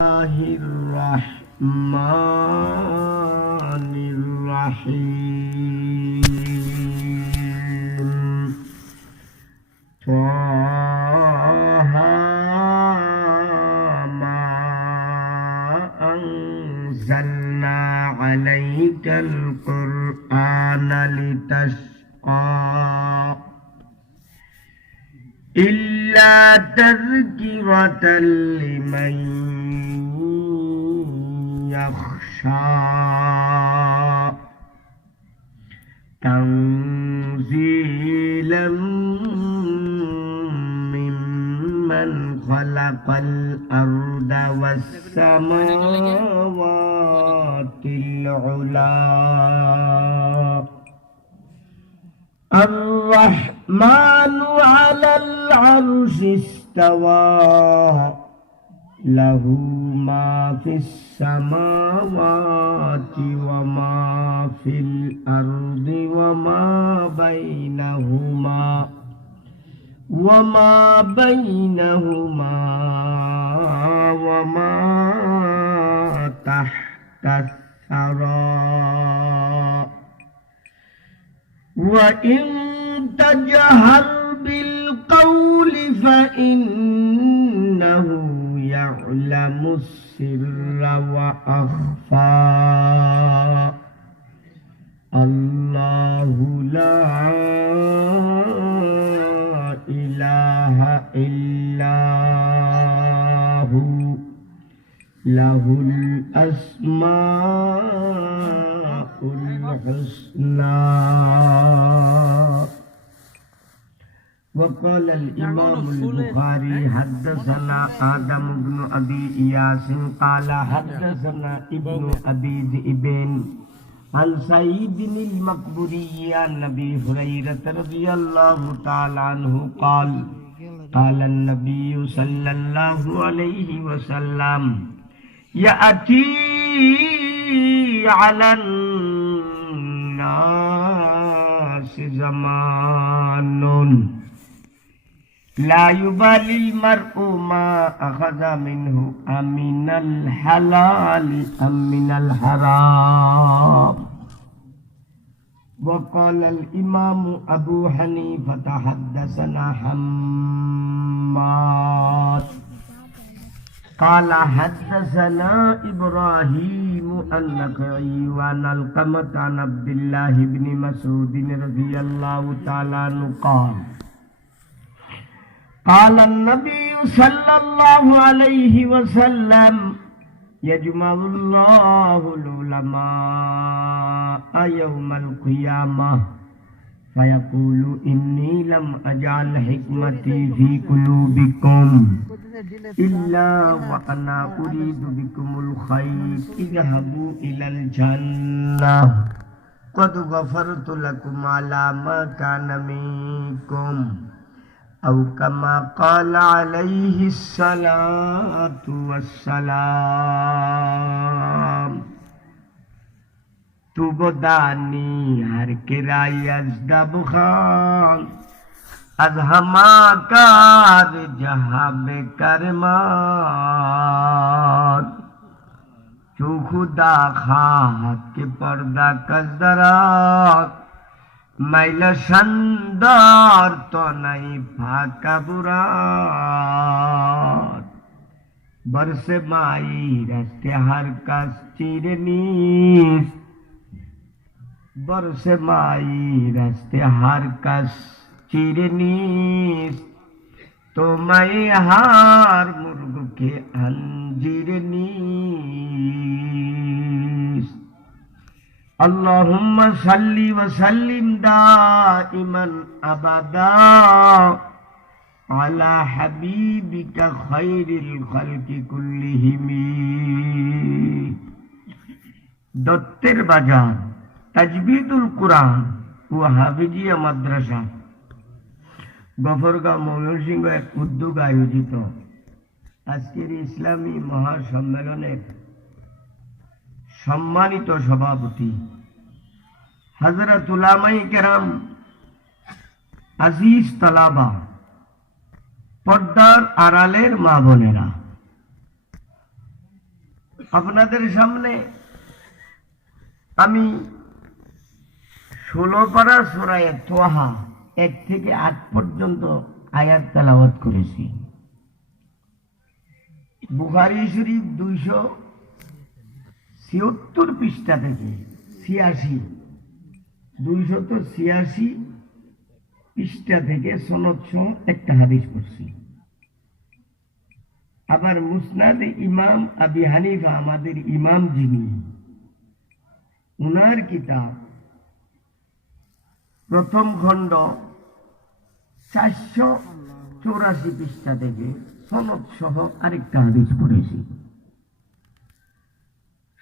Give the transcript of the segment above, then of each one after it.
الرحمن الرحيم طه ما أنزلنا عليك القرآن لتشقى إلا تذكرة لمن يخشى تنزيلا ممن خلق الأرض والسماوات العلى الرحمن على العرش استوى له ما في السماوات وما في الأرض وما بينهما وما تحت الثرى وإن تجهر بالقول فإنه يعلم السر وأخفى الله لا إله إلا هو له الأسماء الحسنى. وقال الإمام البخاري حدثنا آدم بن أبي إياس قال حدثنا ابن أبي ذئب عن سعيد المقبري عن أبي هريرة رضي الله تعالى عنه قال قال النبي صلى الله عليه وسلم يأتي على الناس زمان لا يبالي المرء ما أخذ منه أمن الحلال أم من الحرام. وقال الإمام أبو حنيفة حدثنا حماد قال حدثنا إبراهيم النخعي عن علقمة عن عبد الله بن مسعود رضي الله تعالى عنه قال النبي صلى الله عليه وسلم يجمع الله العلماء يوم القيامة فيقول إني لم أجعل حكمتي في قلوبكم إلا وأنا أريد بكم الخير اذهبوا إلى الجنة قد غفرت لكم على ما كان منكم أو كما قال عليه الصلاة والسلام. تو بدانی ہر کرای از دبخان از ہماکار جہاں بے کرمان چو خدا خواہد کے پردہ کزدرات میل شندار تو نہیں پھاکا برات برس مائی رستے ہر کس چیر نیست برس مائی رستے ہر کس چیر نیست تو میں ہار مرغ کے انجیر نیست. اللهم صل وسلم دائما أبدا على حبيبك خير الخلق كلهم. দত্তের বাজার তাজবিদুল কোরআন ও হাফিজিয়া মাদ্রাসা গফরগাঁও ময়মনসিংহ এক উদ্যোগ আয়োজিত আজকের ইসলামী মহাসম্মেলনের সম্মানিত সভাপতি হযরত উলামায়ে কেরাম আজিজ তালাবা পর্দার আড়ালের মা বোনেরা, আপনাদের সামনে আমি 16 পারা সূরা তোহা 1 থেকে 8 পর্যন্ত আয়াত তেলাওয়াত করেছি। বুখারী শরীফ 276 পৃষ্ঠা থেকে 286 পৃষ্ঠা থেকে সনদ সহ একটা হাদিস পড়ছি। আবার মুসনাদ ইমাম আবি হানিফা, আমাদের ইমাম যিনি, উনার কিতাব প্রথম খণ্ড 484 পৃষ্ঠা থেকে সনদ সহ আরেকটা হাদিস পড়েছি।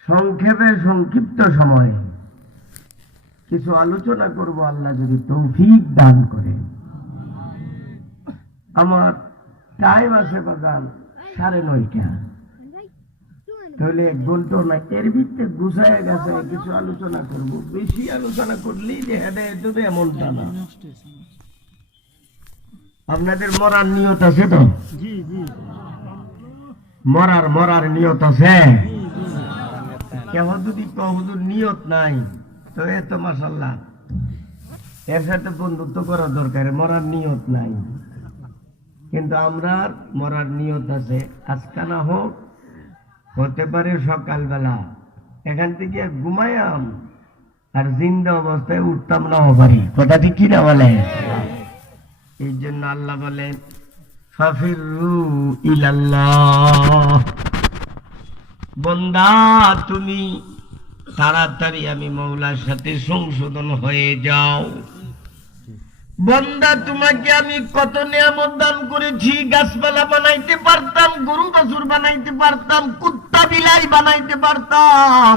সংক্ষেপে সংক্ষিপ্ত সময়ে কিছু আলোচনা করব, আল্লাহ যদি তৌফিক দান করে। আমার টাইম আছে বাজান 9:30, তাহলে 1 ঘন্টা না, এর ভিতরে গুছায় গেছে কিছু আলোচনা করব। বেশি আলোচনা করলেই যে হেডে দেবে এমনটা না। আপনাদের মরার নিয়ত আছে তো? মরার নিয়ত আছে? কেউ যদি হুজুর নিয়ত নাই, তো এ তো মাশাআল্লাহ, এর সাথে বন্ধুত্ব করা দরকার। মরার নিয়ত নাই, কিন্তু আমরা মরার নিয়ত আছে। আজকে না হোক, হতে পারে সকালবেলা এখান থেকে ঘুমাইয়াম আর জিন্দা অবস্থায় উঠতাম নাও পারি। কথা ঠিক কিনা বলে? এই জন্য আল্লাহ বলেন ফাফিরু ইলাল্লাহ, বান্দা তুমি তাড়াতাড়ি আমি মওলার সাথে সংশোধন হয়ে যাও। বান্দা তোমাকে আমি কত নিয়ামত দান করেছি। গাছপালা বানাইতে পারতাম, গরু বাছুর বানাইতে পারতাম, কুত্তা বিলাই বানাইতে পারতাম,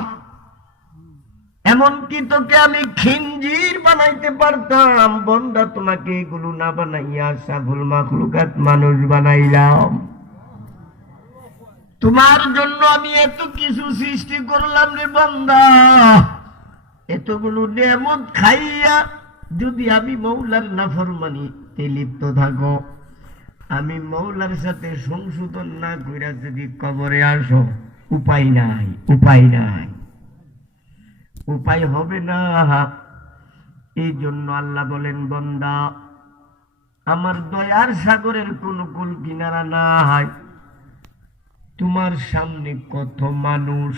এমনকি তোকে আমি খিঞ্জির বানাইতে পারতাম। বান্দা তোমাকে এগুলো না বানাইয়া সাফুল মাখলুকাত মানুষ বানাইলাম। তোমার জন্য আমি এত কিছু সৃষ্টি করলাম রে বান্দা। এতগুলো নিয়ামত খাইয়া যদি আমি মওলার নাফরমানিতে লিপ্ত থাকো, আমি মওলার সাথে সংশোধন না কইরা যদি কবরে আসো, উপায় নাই, উপায় হবে না। এই জন্য আল্লাহ বলেন বান্দা আমার দয়ার সাগরের কোন কুল কিনারা নাই। তোমার সামনে কত মানুষ,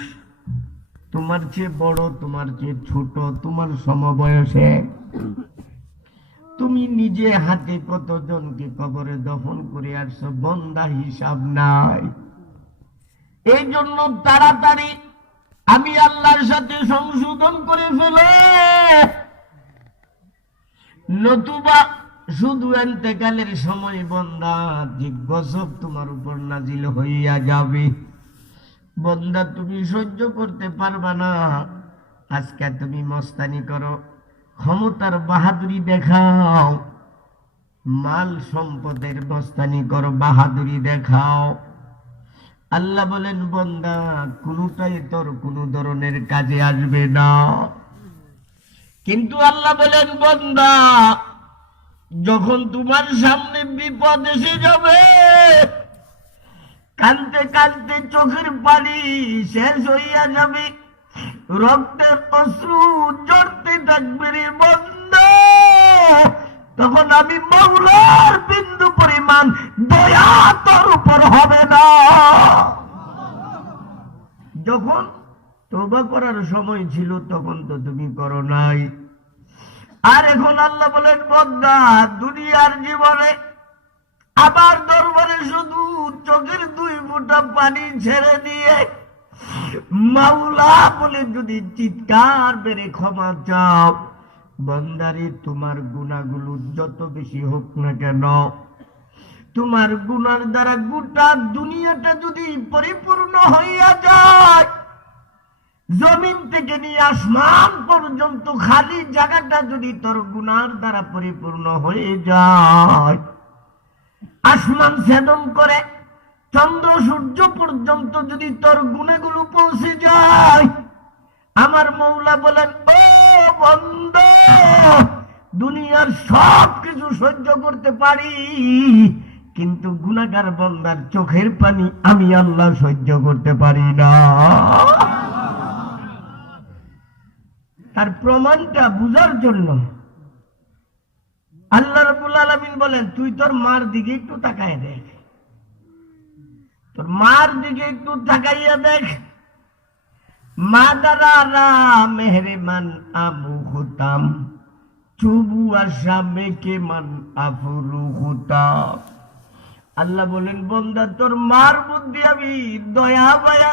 তোমার চেয়ে বড়, তোমার চেয়ে ছোট, তোমার সমবয়সে, তুমি নিজে হাতে কতজনকে কবরে দফন করে আসছো, বান্দা হিসাব নাই। এই জন্য তাড়াতাড়ি আমি আল্লাহর সাথে সংশোধন করে ফেলে, নতুবা শুধু এন্তেকালের সময় বান্দা যে গজব তোমার উপর নাজিল হইয়া যাবে। বান্দা তুমি সহ্য করতে পারবা না। আজকে তুমি মস্তানি করো, ক্ষমতার বাহাদুরি দেখাও, মাল সম্পদের মস্তানি করো, বাহাদুরি দেখাও। আল্লাহ বলেন বান্দা কোনটাই তোর কোন ধরনের কাজে আসবে না। কিন্তু আল্লাহ বলেন বান্দা যখন তোমার সামনে বিপদ এসে যাবে, কাঁদতে কাঁদতে চোখের পানি শেষ হইয়া যাবে, রক্তের অশ্রু ঝরতে থাকবে রে বান্দা, তখন আমি মওলার বিন্দু পরিমাণ দয়া তোর উপর হবে না। যখন তওবা করার সময় ছিল তখন তো তুমি করো নাই। আর এখন আল্লাহ বলেন বান্দা দুনিয়ার জীবনে আবার দরবারে শুধু চোখের 2 ফোঁটা পানি ছেড়ে দিয়ে মাওলা বলে যদি চিৎকার বেড়ে ক্ষমা চাও, বান্দারে তোমার গুনাহগুলো যত বেশি হোক না কেন, তোমার গুনার দ্বারা গোটা দুনিয়াটা যদি পরিপূর্ণ হইয়া যায়, জমিন থেকে নিয়ে আসমান পর্যন্ত খালি জায়গাটা যদি তোর গুনার দ্বারা পরিপূর্ণ হয়ে যায়, আসমান ছেদন করে চন্দ্র সূর্য পর্যন্ত যদি তোর গুনাহগুলো পৌঁছে যায়, আমার মওলা বলেন ও বান্দা দুনিয়ার সব কিছু সহ্য করতে পারি, কিন্তু গুনাহগার বান্দার চোখের পানি আমি আল্লাহ সহ্য করতে পারি না। তার প্রমাণটা বুঝার জন্য আল্লাহ রাব্বুল আলামিন বলেন, তুই তোর মার দিকে একটু তাকায় দেখ, তোর মার দিকে একটু তাকাইয়া দেখ। মা দারা মেহরেমান আবু হুতাম চুবু আসামে কে মান আফরু হুতাম। আল্লাহ বলেন, বন্দা তোর মার বুদ্ধি আমি দয়া মায়া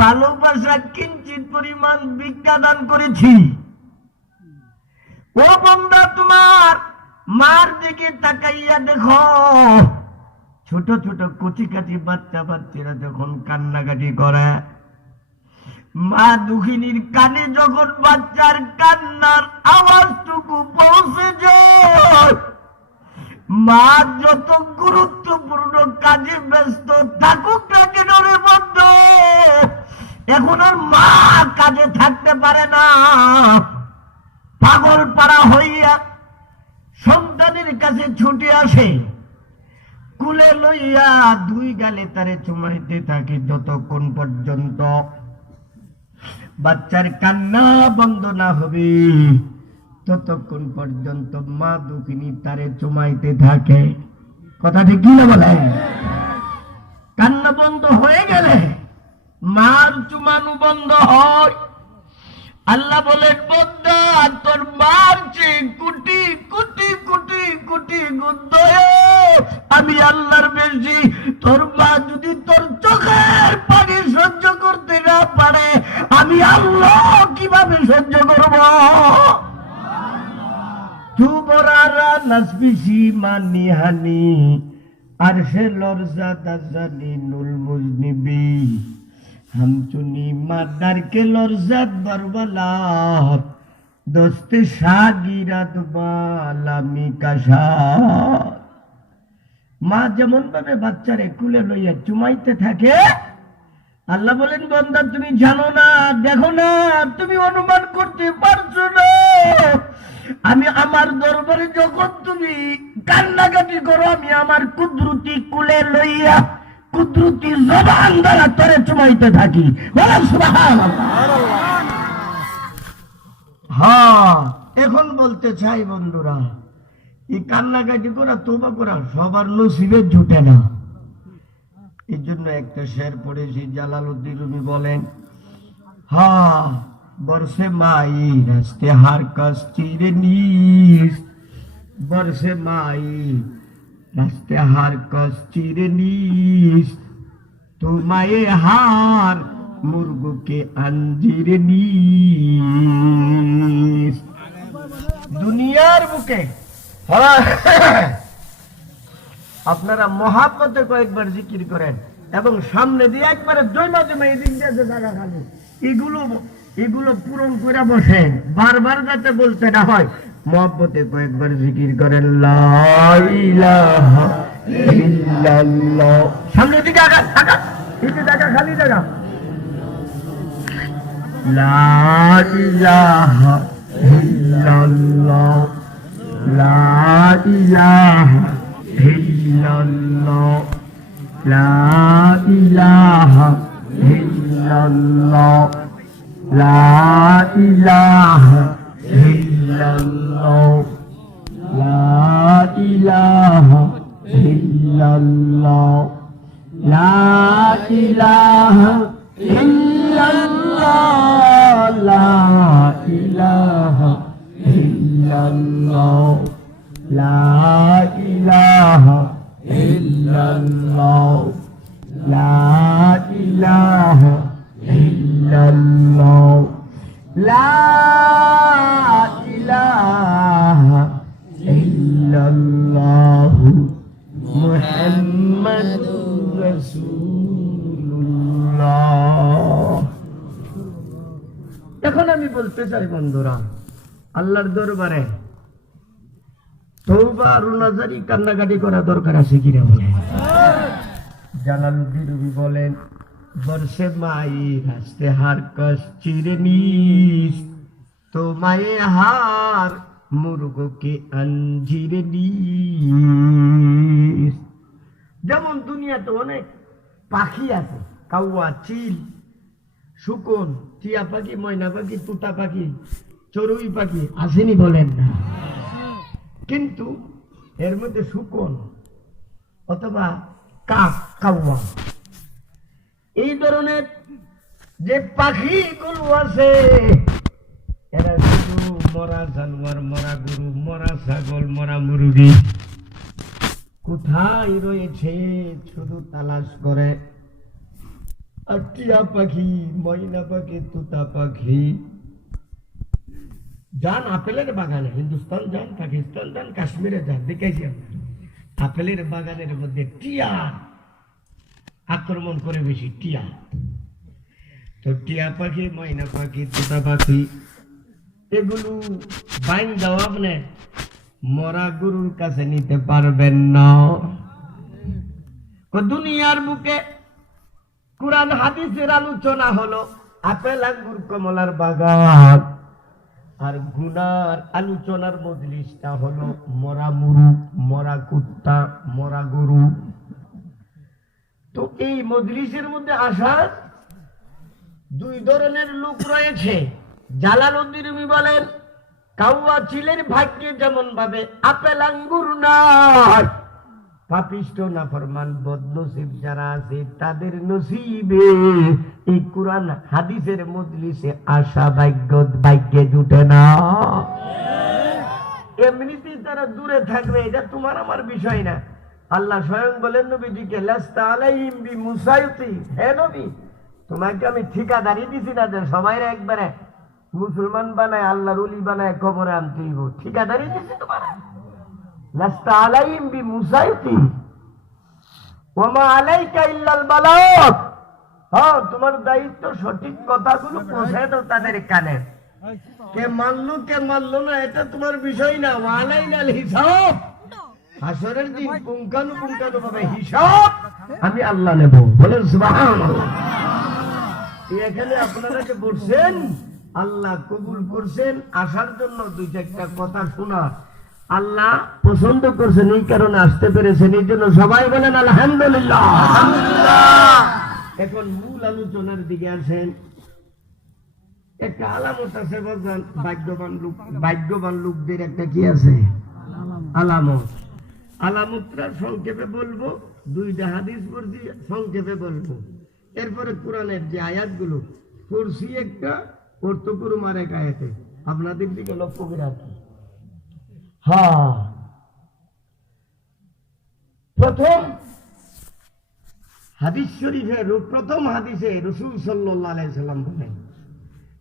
ভালোবাসা কিঞ্চিত পরিমাণ ভিক্ষা দান করেছি। ও বন্দা, তোমার মার দিকে তাকাইয়া দেখো, ছোট ছোট কচি কাচি বাচ্চা বাচ্চারা যখন কান্নাকাটি করে, মা দুঃখিনীর কানে যখন বাচ্চার কান্নার আওয়াজটুকু পৌঁছে যায়, মা যত গুরুত্বপূর্ণ কাজে ব্যস্ত থাকুক না কেন রে বন্ধু, এখন আর মা কাজে থাকতে পারে না। পাগল পাড়া হইয়া সন্তানের কাছে ছুটে আসে, কুলে লইয়া দুই গালে তারে চুমাইতে থাকে যতক্ষণ পর্যন্ত বাচ্চার কান্না বন্ধ না হবে, ততক্ষণ পর্যন্ত মা দুঃখিনী তারে চুমাইতে থাকে। কথা ঠিক কি না বলে? কান্না বন্ধ হয়ে গেলে মার চুমানো বন্ধ হয়। আল্লাহ বলেন, বন্দা তোর মার চেয়ে কোটি কোটি কোটি কোটি গুণ দয়া আমি আল্লাহর বেশি। তোর মা যদি তোর চোখের পানি সহ্য করতে না পারে, আমি আল্লাহ কিভাবে সহ্য করব? তুবরারা নাসবিসি মানি হানি আর সে লরজা দাজানি নুল মুজনিবি हम चुनी मादार के लरजात बरबलात दोस्ते शागिरात बालामी काशात। মা যেমন ভাবে বাচ্চারে কুলে লইয়া চুমাইতে থাকে, আল্লাহ বলেন, বান্দা তুমি জানো না, দেখো না, তুমি অনুমান করতে পারছো না, আমি আমার দরবারে যখন তুমি কান্নাকাটি করো, আমি আমার কুদরতি কুলে লইয়া কুদরতি জবান দ্বারা তরে চুমাইতে থাকি। বলেন সুবহানাল্লাহ। হ্যাঁ, এখন বলতে চাই বন্ধুরা, এই কান্নাকাটি করা তোবা করা সবার নসিবে জুটে না। এই জন্য একটা শের পড়েছি, জালালউদ্দিন রুমি বলেন, হ্যাঁ বর্ষে মাই রাস্তে হার কাছ চিরে নিস, বর্ষে মাই রাস্তে হার কাছ চিরে নিস, তোমায়ে হার মুরগুকে আঞ্জিরে নিস। দুনিয়ার বুকে আপনারা মহাব্বতে কয়েকবার জিকির করেন এবং সামনে দিয়ে একবারে জমা জমা এদিক দিয়ে জায়গা খালি এগুলো পূরণ করে বসেন, বারবার যাতে বলতে না হয়। মহব্বতে কয়েকবার জিকির করেন, লা ইলাহা ইল্লাল্লাহ। সামনের দিকে আগান, আগান, এই যে জায়গা খালি জায়গা, লা ইলাহা ইল্লাল্লাহ, লা ইলাহা ইল্লাল্লাহ, লা ইলাহা ইল্লাল্লাহ, লা ইলাহা ইল্লাল্লাহ, লা ইলাহা ইল্লাল্লাহ, লা ইলাহা ইল্লাল্লাহ, লা ইলাহা ইল্লাল্লাহ, লা ইলাহা ইল্লাল্লাহ, লা ইলাহা ইল্লাল্লাহ, লা ইলাহা ইল্লাল্লাহ, মুহাম্মাদুর রাসূলুল্লাহ। এখন আমি বলতে চাই বন্ধুরা, আল্লাহর দরবারে তওবা আর নাজারি কান্নাকাটি করা দরকার আছে কিনা বলেন? জালালউদ্দিন রুমি বলেন, বর্ষে মাই রাস্তে হার কাছ চিরে নিস, তোমায়ে হার মুরগকে আঞ্জিরে দিস। যেমন দুনিয়াতে অনেক পাখি আছে, কাউয়া, চিল, শুকন, টিয়া পাখি, ময়না পাখি, তুতা পাখি, চড়ুই পাখি আসেনি বলেন না? কিন্তু এর মধ্যে শুকন অথবা কাক, কাউয়া, এই ধরনের যে পাখিগুলো আছে এরা শুধু মরা জানোয়ার, মরা গরু, মরা ছাগল, মরা মুরগি কোথায় রয়েছে শুধু তালাশ করে। আর টিয়া পাখি, ময়না পাখি, তুতা পাখি যান আপেলের বাগানে, হিন্দুস্তান যান, পাকিস্তান যান, কাশ্মীরে যান, দেখেছি আপেলের বাগানের মধ্যে টিয়া আক্রমণ করে বেশি। টিয়া তো টিয়া পাখি, ময়না পাখি, তুতা পাখি এগুলো বাইন দাও আপনি মরা গরুর কাছে নিতে পারবেন না। দুনিয়ার বুকে কুরআন হাদিসের আলোচনা হলো আপেল, আঙ্গুর, কমলার বাগান, আর গুনার আলোচনার মজলিসটা হলো মরা মুরগ, মরা কুত্তা, মরা গরু। তো এই মজলিসের মধ্যে আসার দুই ধরনের লোক রয়েছে। জালালউদ্দিন রুমি বলেন, কাউয়া চিলের ভাগ্যে যেমন ভাবে আপেল আঙ্গুর নাই, পাপিষ্ঠ নাফরমান বদনসিব যারা আছে তাদের নসিবে এই কুরআন হাদিসের মজলিসে আসা ভাগ্যে জুটে না। এমনিতেই তারা দূরে থাকবে, এটা তোমার আমার বিষয় না। আল্লাহ স্বয়ং বলেন নবীজিকে, লাস্তা আলাইহিম বিমুসাইতি, হে নবী তোমাকে আমি ঠিকাদারি দিছি না যে সবাই একবারে মুসলমান বানায়, আল্লাহর ওলি বানায় কবরে আনতে হইব, ঠিকাদারি দিছি তোমার। লাস্তা আলাইহিম বিমুসাইতি ওয়া মা আলাইকা ইল্লাল বালাগ, হ্যাঁ তোমার দায়িত্ব সঠিক কথাগুলো পৌঁছে দাও তাদের কানে। কে মানলো না এটা তোমার বিষয় না। ওয়া আলাইনাল হিসাব, হাসরের দিন পুঙ্খানুপুঙ্খানু ভাবে হিসাব আমি আল্লাহ নেব। বলেন সুবহানাল্লাহ। এখানে আপনারা যে বলছেন আল্লাহ কবুল করছেন, আসার জন্য দুই চারটা কথা শোনা আল্লাহ পছন্দ করছেন, এই কারণে আসতে পেরেছেন, এই জন্য সবাই বলেন আলহামদুলিল্লাহ। এখন মূল আলোচনার দিকে আসেন। একটা আলামত আছে বলছেন, ভাগ্যবান লোকদের একটা কি আছে আলামত। আলামতটা সংক্ষেপে বলবো, দুইটা হাদিস পড়ছি সংক্ষেপে বলবো, এরপরে কোরআনের যে আয়াতগুলো পড়ছি একটা অর্থ করুম আর এক আয়াতে, আপনাদের দিকে লক্ষ্য করে রাখি। হ্যাঁ, প্রথম হাদিস শরীফের প্রথম হাদিসে রাসূল সাল্লাল্লাহু আলাইহি সাল্লাম বলেন,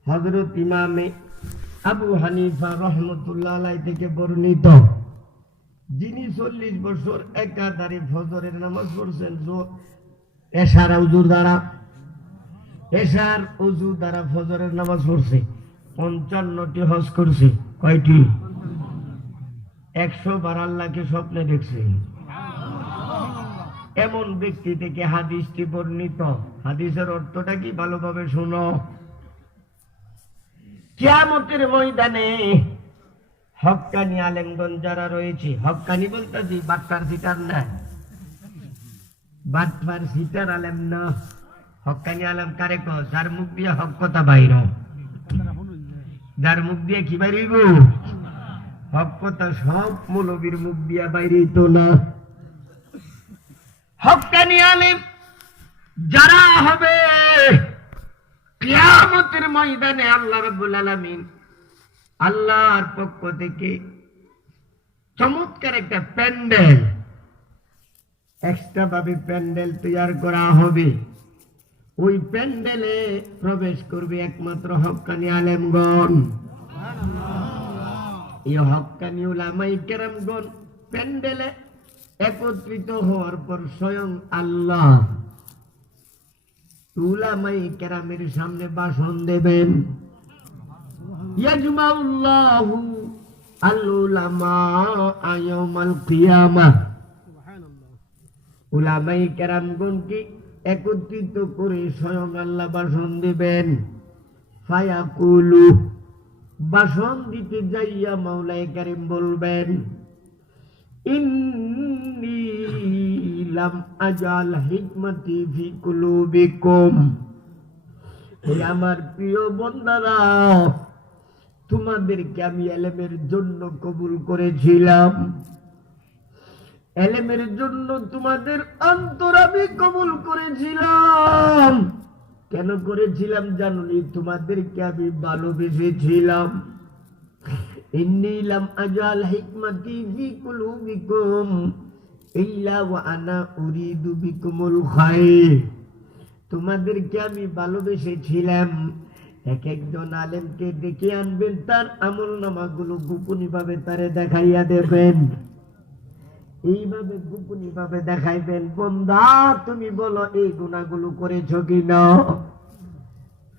হযরত ইমামে আবু হানিফা রাহমাতুল্লাহ আলাইহি থেকে বর্ণিত, যিনি 40 বছর একাধারে ফজরের নামাজ পড়ছেন, এশার ওযু দ্বারা ফজরের নামাজ পড়ছে, 55টি হজ করছে। কয়টি? 100 বার আল্লাহকে স্বপ্নে দেখছে। এমন ব্যক্তি থেকে হাদিসটি বর্ণিত। হাদিসের অর্থটা কি ভালোভাবে শুনো। কিয়ামতের ময়দানে হক্কানি আলেমগণ যারা রয়েছে, হক্কানি বলতে কি বাটপার সিটার না, বাটপার সিটার আলেম না, হক্কানি আলেম কারে কয়? যার মুখ দিয়ে হক কথা বাইর, যার মুখ দিয়ে কি বাইরিব হক কথা। সব মৌলবীর মুখ দিয়া বাইরে তো না। হক্কানি আলেম যারা হবে কিয়ামতের ময়দানে আল্লাহ রাব্বুল আলামিন আল্লাহর পক্ষ থেকে চমৎকার একটা প্যান্ডেল, এক্সট্রা ভাবে প্যান্ডেল তৈরি করা হবে। ওই প্যান্ডেলে প্রবেশ করবে একমাত্র হক্কানি আলেমগণ। এই হক্কানি উলামায়ে কেরামগণ প্যান্ডেলে একত্রিত হওয়ার পর স্বয়ং আল্লাহ উলামায়ে কেরামের সামনে ভাষণ দেবেন। ইয়াজমাউল্লাহু আল উলামা ইয়াউমাল কিয়ামাহ, উলামায়ে কেরামগণকে একত্রিত করে স্বয়ং আল্লাহ ভাষণ দেবেন। ফায়াকুলু, ভাষণ দিতে যাইয়া মাওলায়ে কারীম বলবেন, ইন্নী লাম আজাল হিকমতি ফি কুলুবিকুম। হে আমার প্রিয় বান্দারা, তোমাদেরকে আমি ইলমের জন্য কবুল করেছিলাম। ইলমের জন্য তোমাদের অন্তর আমি কবুল করেছিলাম। কেন করেছিলাম জানোনি? তোমাদেরকে আমি ভালোবেসেছিলাম। ইন্নী লাম আজাল হিকমতি ফি কুলুবিকুম ইল্লা ওয়া আনা উরিদু বিকুমুল খায়র। তোমাদেরকে আমি ভালোবেসেছিলাম। এক একজন আলেমকে ডেকে আনবেন, তার আমলনামাগুলো গোপনী ভাবে তারে দেখাইয়া দেবেন। এইভাবে গোপনী ভাবে দেখাইবেন, বান্দা তুমি বলো এই গুনাহগুলো করেছো কিনা।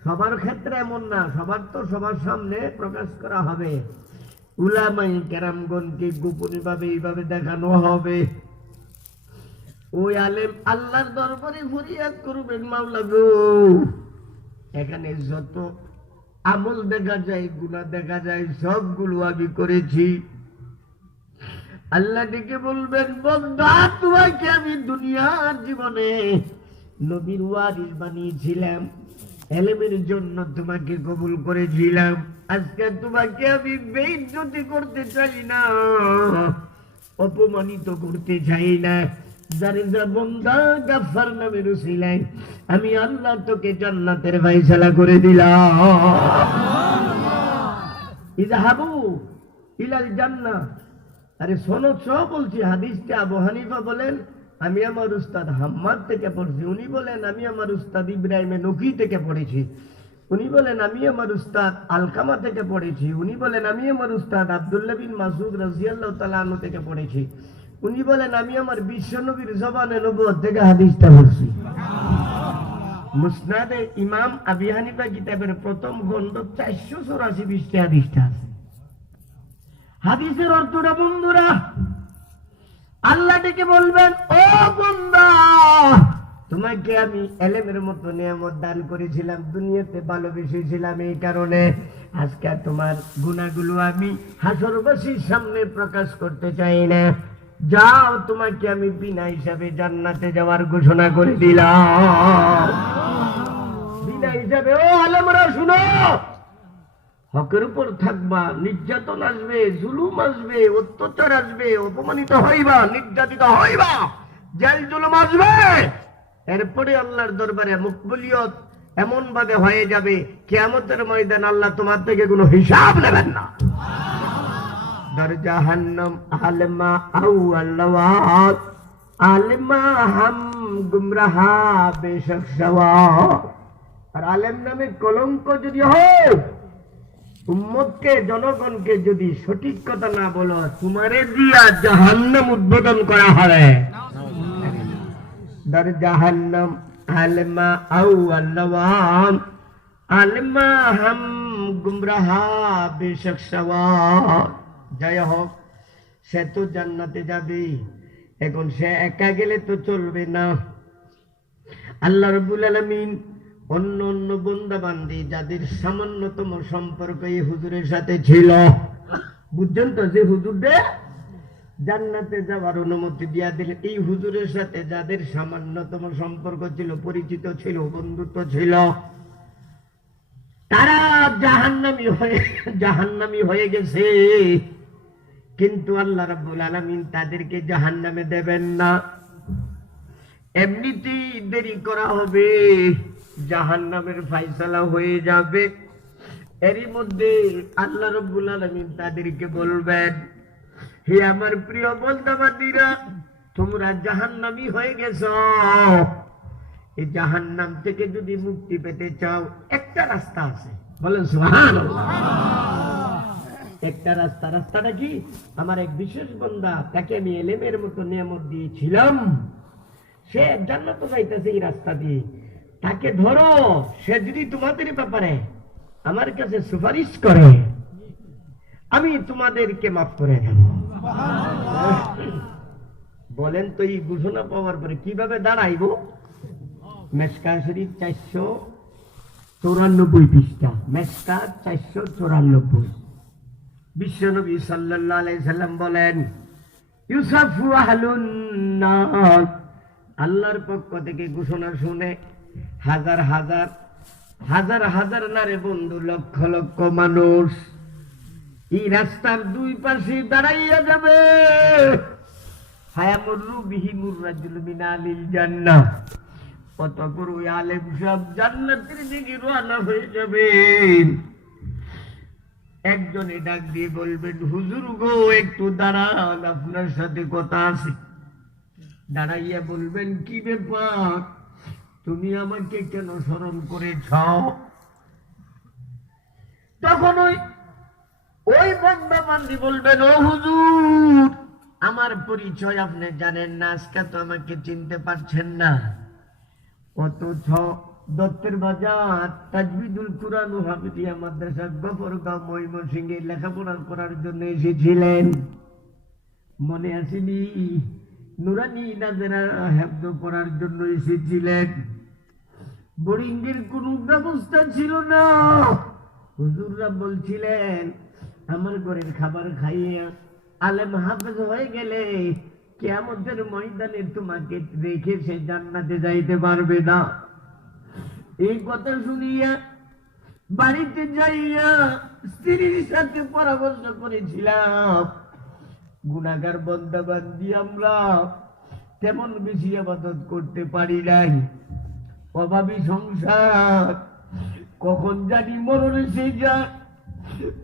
সবার ক্ষেত্রে এমন না, সবার তো সবার সামনে প্রকাশ করা হবে। উলামায়ে কেরামগণকে গোপনী ভাবে এইভাবে দেখানো হবে। ওই আলেম আল্লাহর দরবারে ফরিয়াদ করবেন, মাওলা গো, এখানে যত আমল দেখা যায়, গুনাহ দেখা যায়, সবগুলো আমি করেছি। আল্লাহ ডেকে বলবেন, বান্দা তোমাকে আমি দুনিয়ার জীবনে নবীর ওয়ারিস বানিয়েছিলাম, ইলমের জন্য তোমাকে কবুল করেছিলাম। আজকে তোমাকে আমি বেইজ্জতি করতে চাই না, অপমানিত করতে চাই না। যারে যা বান্দা গাফফার নামের উসিলায় আমি আল্লাহ তোকে জান্নাতের ফয়সালা করে দিলাম। ইযহাবু ইলাল জান্নাহ। আরে শোনো, সব বলছি। হাদিসটা আবু হানিফা বলেন, আমি আমার উস্তাদ হাম্মাদ থেকে পড়ছি। উনি বলেন, আমি আমার উস্তাদ ইব্রাহিম নখী থেকে পড়েছি। উনি বলেন, আমি আমার উস্তাদ আলকামা থেকে পড়েছি। উনি বলেন, আমি আমার উস্তাদ আব্দুল্লাহ বিন মাসউদ রাদিয়াল্লাহু তাআলা আনহু থেকে পড়েছি। উনি বলেন, আমি আমার বিশ্বনবীর জবানে নবুয়ত থেকে হাদিসটা পড়ছি। মুসনাদে ইমাম আবু হানিফা কিতাবের প্রথম খণ্ড 484 পৃষ্ঠায় হাদিসটা আছে। হাদিসের অর্থটা বন্ধুরা, আল্লাহ ডেকে বলবেন, ও বান্দা তোমাকে আমি ইলমের মতো নিয়ামত দান করেছিলাম, দুনিয়াতে ভালোবেসেছিলাম, এই কারণে আজকে তোমার গুনাহগুলো আমি হাসরবাসীর সামনে প্রকাশ করতে চাই না। যাও, তোমাকে আমি বিনা হিসাবে জান্নাতে যাওয়ার ঘোষণা করে দিলাম। বিনা হিসাবে। ও আলেমরা শুনো, হকের উপর থাকবা, নির্যাতন আসবে, জুলুম আসবে, অত্যাচার আসবে, অপমানিত হইবা, নির্যাতিত হইবা, জেল জুলুম আসবে। এরপরে আল্লাহর দরবারে মুকবুলিয়ত এমন ভাবে হয়ে যাবে, কিয়ামতের ময়দান আল্লাহ তোমার থেকে কোনো হিসাব নেবেন না। দর জাহান্নাম আলেমা আউয়াল্লাওয়াত আলেমা হাম গুমরাহা বেশক সওয়াব। আর আলেম নামে কলঙ্ক যদি হয়, উম্মতকে, জনগণকে যদি সঠিক কথা না বলো, তোমারে দিয়া জাহান্নাম উদ্বোধন করা হবে। দর জাহান্নাম আলেমা আউয়াল্লাওয়াত আলেমা হাম গুমরাহা বেশক সওয়াব। যাই হোক, সে তো জান্নাতে যাবে। এখন সে একা গেলে তো চলবে না। আল্লাহ রাব্বুল আলামিন অন্য অন্য বান্দা বান্দি যাদের সামান্যতম সম্পর্ক এই হুজুরের সাথে ছিল, বুঝছেন তো, যে হুজুরটা জান্নাতে যাওয়ার অনুমতি দিয়া দিলেন, এই হুজুরের সাথে যাদের সামান্যতম সম্পর্ক ছিল, পরিচিত ছিল, বন্ধুত্ব ছিল, তারা জাহান্নামী হয়ে গেছে। কিন্তু আল্লাহ রাব্বুল আলামিন তাদেরকে জাহান্নামে দেবেন না, এমনিতেই দেরি করা হবে, জাহান্নামের ফয়সালা হয়ে যাবে। এরই মধ্যে আল্লাহ রাব্বুল আলামিন তাদেরকে বলবেন, হে আমার প্রিয় বান্দাবান্দীরা, তোমরা জাহান্নামী হয়ে গেছো। এই জাহান্নাম থেকে যদি মুক্তি পেতে চাও, একটা রাস্তা আছে। বলেন সুবহানাল্লাহ। একটা রাস্তা। রাস্তাটা কি? আমার এক বিশেষ বান্দা, তাকে আমি ইলমের মতো নিয়ামত দিয়েছিলাম, সে জান্নাতে যাইতেছে এই রাস্তা দিয়ে। তাকে ধরো, সে যদি তোমাদের ব্যাপারে আমার কাছে সুপারিশ করে, আমি তোমাদেরকে মাফ করে দেব। বলেন তো, এই ঘোষণা পাওয়ার পরে কিভাবে দাঁড়াইব? মেশকাত শরীফ 94 পৃষ্ঠা, মেসকা 494। বিশ্বনবী সাল্লাল্লাহু আলাইহি সাল্লাম বলেন, ইউসাফু আহলুন নার, আল্লাহর পক্ষ থেকে ঘোষণা শুনে হাজার হাজার হাজার হাজার নারে বন্ধু, লক্ষ লক্ষ মানুষ এই রাস্তার দুই পাশে দাঁড়াইয়া যাবে। হায়ামুরু বিহিমুর রাজুল মিন আলিল জান্নাহ, অতঃপর ওই আলেম সব জান্নাতের দিকে রওনা হয়ে যাবেন। একজনে ডাক দিয়ে বলবেন, হুজুর গো একটু দাঁড়ান, আপনার সাথে কথা আছে। দাঁড়াইয়া বলবেন, কি ব্যাপার, তুমি আমাকে কেন স্মরণ করেছ? তখন ওই বান্দা বান্দি বলবেন, ও হুজুর, আমার পরিচয় আপনি জানেন না, আজকে তো আমাকে চিনতে পারছেন না, অথচ দত্তের বাজার তাজবিদুল কুরআন ও হাফিজিয়া মাদ্রাসা গফরগাঁও ময়মনসিংহে লেখাপড়া করার জন্য এসেছিলেন, মনে আসেনি? নুরানি নাজেরা হেফজ করার জন্য এসেছিলেন, বোরিংয়ের কোনো ব্যবস্থা ছিল না। হুজুররা বলছিলেন, আমার ঘরের খাবার খাইয়া আলেম হাফেজ হয়ে গেলে কিয়ামতের ময়দানে তোমাকে রেখে সে জান্নাতে যাইতে পারবে না। এই কথা শুনিয়া বাড়িতে যাইয়া স্ত্রীর সাথে পরামর্শ করেছিলাম, গুনাহগার বান্দা বান্দি আমরা তেমন বেশি ইবাদত করতে পারি নাই, অভাবী সংসার, কখন জানি মরণ এসে যায়।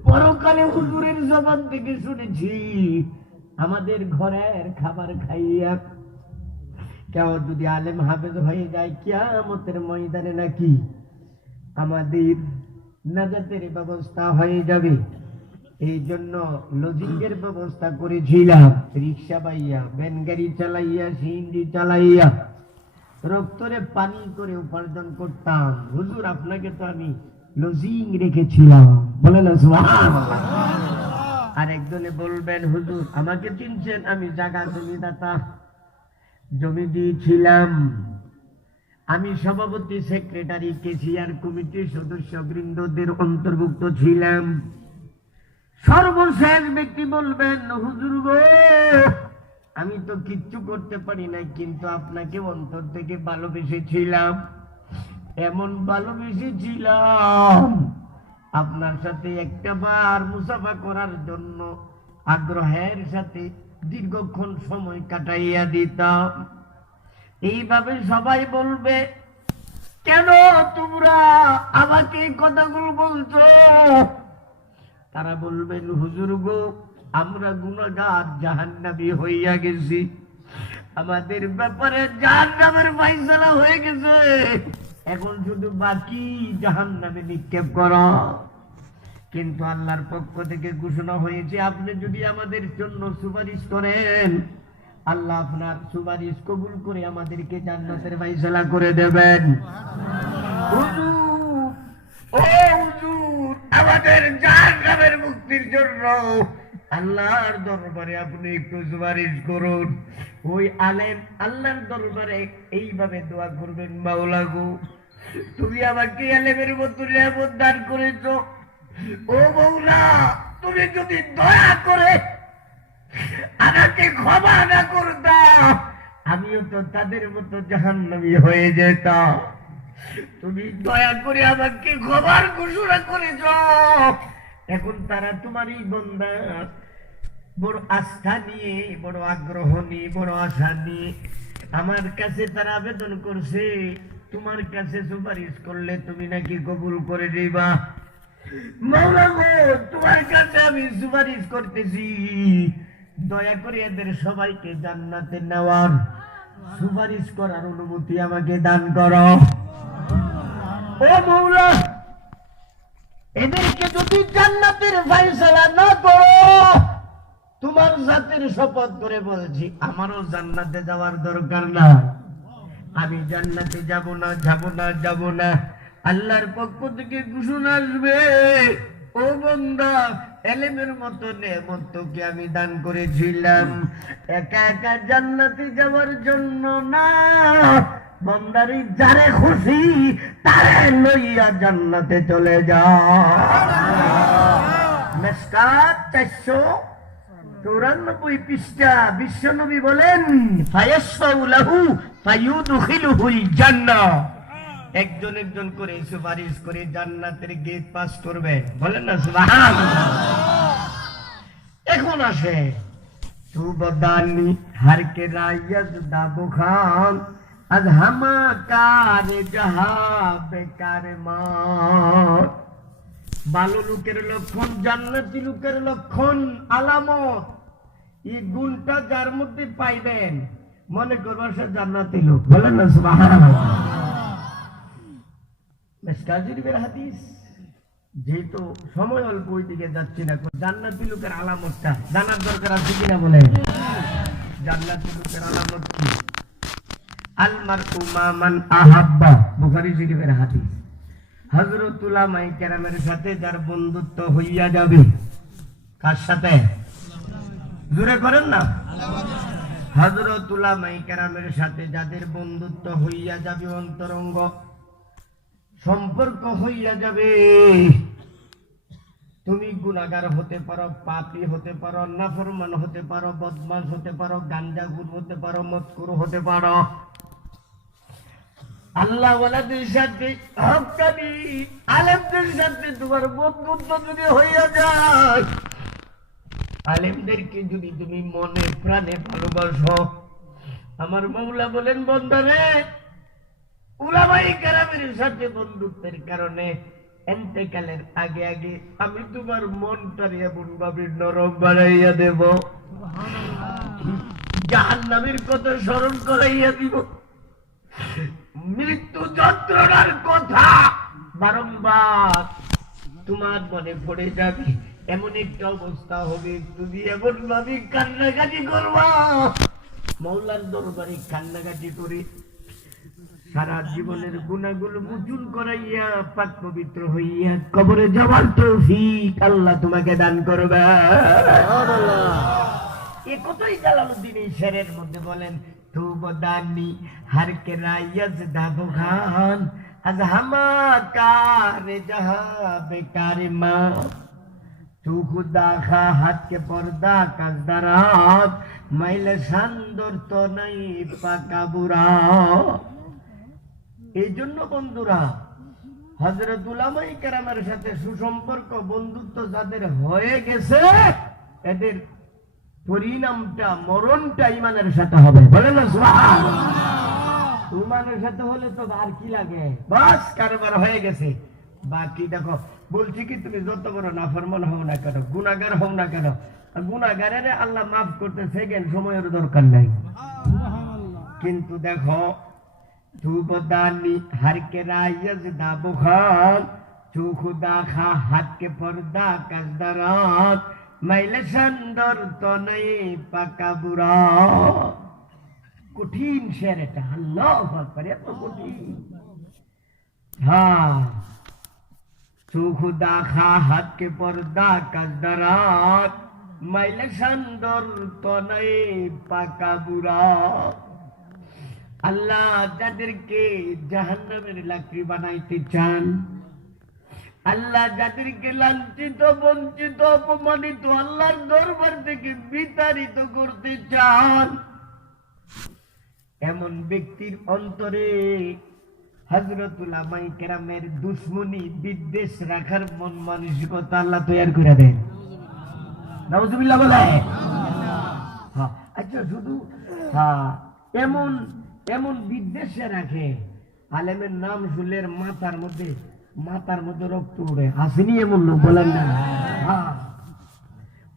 পরকালে হুজুরের জবান থেকে শুনেছি, আমাদের ঘরের খাবার খাইয়া কেউ যদি আলেম হাফেজ হয়ে যায়, কিয়ামতের ময়দানে নাকি আমাদের নাজাতের ব্যবস্থা হয়ে যাবে। এই জন্য লজিকের ব্যবস্থা করেছিলাম, রিক্সা পাইয়া, ভ্যান গাড়ি চালাইয়া, সিএনজি চালাইয়া রক্তরে পানি করে উপার্জন করতাম। হুজুর আপনাকে তো আমি লজিং রেখেছিলাম, বলেন সুবহানাল্লাহ। আর একজনে বলবেন, হুজুর আমাকে চিনছেন, আমি জায়গা জমিদাতা, জমি দিয়েছিলাম, আমি সভাপতি, সেক্রেটারি, কেশিয়ার কমিটির সদস্য বৃন্দদের অন্তর্ভুক্ত ছিলাম। সর্বশেষ ব্যক্তি বলবেন, হুজুর গো আমি তো কিচ্ছু করতে পারি নাই, কিন্তু আপনাকে অন্তর থেকে ভালোবেসেছিলাম, এমন ভালোবেসেছিলাম আপনার সাথে একটা বার মুসাফা করার জন্য আগ্রহের সাথে দীর্ঘক্ষণ সময় কাটাইয়া দিতাম। এইভাবে সবাই বলবে, কেন তোমরা আমাকে কথাগুলো বলছো? তারা বলবেন, হুজুর গো আমরা গুনাহগার, জাহান্নামী হইয়া গেছি, আমাদের ব্যাপারে জাহান্নামের ফায়সালা হয়ে গেছে, এখন শুধু বাকি জাহান্নামে নিক্ষেপ করো। কিন্তু আল্লাহর পক্ষ থেকে ঘোষণা হয়েছে, আপনি যদি আমাদের জন্য সুপারিশ করেন, আল্লাহ আপনার সুপারিশ কবুল করে আমাদেরকে জান্নাতের ফায়সালা করে দেবেন। হুজুর, ও হুজুর, আমাদের জাহান্নামের মুক্তির জন্য আল্লাহর দরবারে আপনি একটু সুপারিশ করুন। ওই আলেম আল্লাহর দরবারে এইভাবে দোয়া করবেন, মাওলা গো তুমি আমাকে আলেমের মতো নিয়ামত দান করেছো, ও মাওলা তুমি যদি দয়া করে আমাকে ক্ষমা না করতাম, আমিও তো তাদের মতো জাহান্নামী হয়ে যেতাম। তুমি দয়া করে আমাকে ক্ষমার ঘোষণা করেছো, এখন তারা তোমারই বান্দা, বড় আস্থা নিয়ে, বড় আগ্রহ নিয়ে, বড় আশা নিয়ে আমার কাছে তারা আবেদন করছে, তোমার কাছে সুপারিশ করলে তুমি নাকি কবুল করে দিবা। মাওলা গো তোমার কাছে আমি সুপারিশ করতেছি, দয়া করে এদের সবাইকে জান্নাতে নেওয়ার, সুপারিশ করার অনুমতি আমাকে দান করো। ও মাওলা এদেরকে যদি জান্নাতের ফায়সালা না করো, তোমার জাতের শপথ করে বলছি আমারও জান্নাতে যাওয়ার দরকার না, আমি জান্নাতে যাব না, যাব না, যাব না। আল্লাহর পক্ষ থেকে ঘোষণা আসবে, ও বান্দা এলেমের মতো নেয়ামত তোকে আমি দান করেছিলাম একা একা জান্নাতে যাওয়ার জন্য না, বন্দারি যারে খুশি তারে লইয়া জান্নাতে চলে যাও। মেশকাত 494 পৃষ্ঠা। বিশ্বনবী বলেন ফায়াশফাউ লাহু ফায়ুদখিলুহুল জান্নাহ। একজন একজন করে সুপারিশ করে জান্নাতের গেট পাস করবে। বলেন না সুবহানাল্লাহ। এখন আসে তু বদানি হর কে রায়ত দাবু খান আজ হামা কার জাহা বেকার মার। ভালো লোকের লক্ষণ, জান্নাতি লোকের লক্ষণ, আলামত, এই গুণটা যার মধ্যে পাইবেন মনে করবেন সে জান্নাতি লোক। বলেন না সুবহানাল্লাহ। মিশকাত শরীফের হাদিস। যেহেতু সময় অল্প ওই দিকে যাচ্ছি না, জান্নাতি লোকের আলামতটা জানার দরকার আছে কিনা বলেন। জান্নাতি লোকের আলামত কি? আল মারউ মা মান আহাব্বা, বুখারী শরীফের হাদিস। হযরত উলামায়ে কেরামের সাথে যার বন্ধুত্ব হইয়া যাবে। কার সাথে? জোরে করেন না। হযরত উলামায়ে কেরামের সাথে যাদের বন্ধুত্ব হইয়া যাবে, অন্তরঙ্গ সম্পর্ক হইয়া যাবে। তুমি গুনাহগার হতে পারো, পাপী হতে পারো, নাফরমান হতে পারো, বদমাশ হতে পারো, গাঞ্জাখোর হতে পারো, মদখোর হতে পারো। আল্লাহ ওয়ালাদের সাথে, হক্কানি আলেমদের সাথে তোমার বন্ধুত্ব যদি হইয়া যায়, আলেমদেরকে যদি তুমি মনে প্রাণে ভালোবাসো, আমার মাওলা বলেন বন্দারে উলামায়ে কেরামের সাথে বন্ধুত্বের কারণে এন্তেকালের আগে আগে আমি তোমার মনটারে এমন ভাবে নরম বানাইয়া দেব, জাহান্নামের কথা স্মরণ করাইয়া দিব, মৃত্যু যন্ত্রণার কথা বারংবার তোমার মনে পড়ে যাবে। এমন একটা অবস্থা হবে তুমি এমন ভাবে কান্নাকাটি করবা, মাওলার দরবারে কান্নাকাটি করে সারা জীবনের গুনাহগুলো মোচন করাইয়া পাক পবিত্র হইয়া কবরে যাওয়ার তৌফিক আল্লাহ তোমাকে দান করবে। সুবহানাল্লাহ। এই কথাই জালালউদ্দিন এই শেরের মধ্যে বলেন, তু বদানি হর কে রায়ত দাবু খান আজ হামা কার জাহা বেকার মা তু খুদা খা হাত কে পর্দা কাজদারাত মাইলে সান্দর তো নাই পাকা বুড়া। এই জন্য বন্ধুরা হযরত উলামায়ে কেরামের সাথে সুসম্পর্ক বন্ধুত্ব যাদের হয়ে গেছে এদের পরিণামটা মরণটা ইমানের সাথে হবে। বলেন না সুবহানাল্লাহ। ইমানের সাথে হলে তো আর কি লাগে, বাস কারবার হয়ে গেছে। বাকি দেখো বলছি কি তুমি যত বড় নাফরমান হও না কেন, গুনাহগার হও না কেন, গুনাহগারের আল্লাহ মাফ করতে সেকেন্ড সময়ের দরকার নাই। কিন্তু দেখো তু বদানি হর কে রায়ত দাবু খান তু খুদা খা হাত কে পর্দা কাজদারাত মাইলে সুন্দর তো নাই পাকা বুড়া। কঠিন শের এটা, আল্লাহু আকবার, এত কঠিন। হ্যাঁ, তু খুদা খা হাত কে পর্দা কাজদারাত মাইলে সুন্দর তো নাই পাকা বুড়া। আল্লাহ যাদেরকে জাহান্নামের লাকড়ি বানাইতে চান, আল্লাহ যাদেরকে লাঞ্ছিত বঞ্চিত অপমানিত আল্লাহর দরবার থেকে বিতাড়িত করতে চান, এমন ব্যক্তির অন্তরে হযরত উলামায়ে কেরামের দুশমনী বিদ্বেষ রাখার মন মানসিকতা আল্লাহ তৈরি করে দেন। নাউজুবিল্লাহ বলে। হ্যাঁ, আচ্ছা শুধু হ্যাঁ এমন এমন বিদ্বেষে রাখে, আলেমের নাম শুনলে মাথার মধ্যে রক্ত উড়ে, আসেনি এমন লোক বলেন না। হ্যাঁ,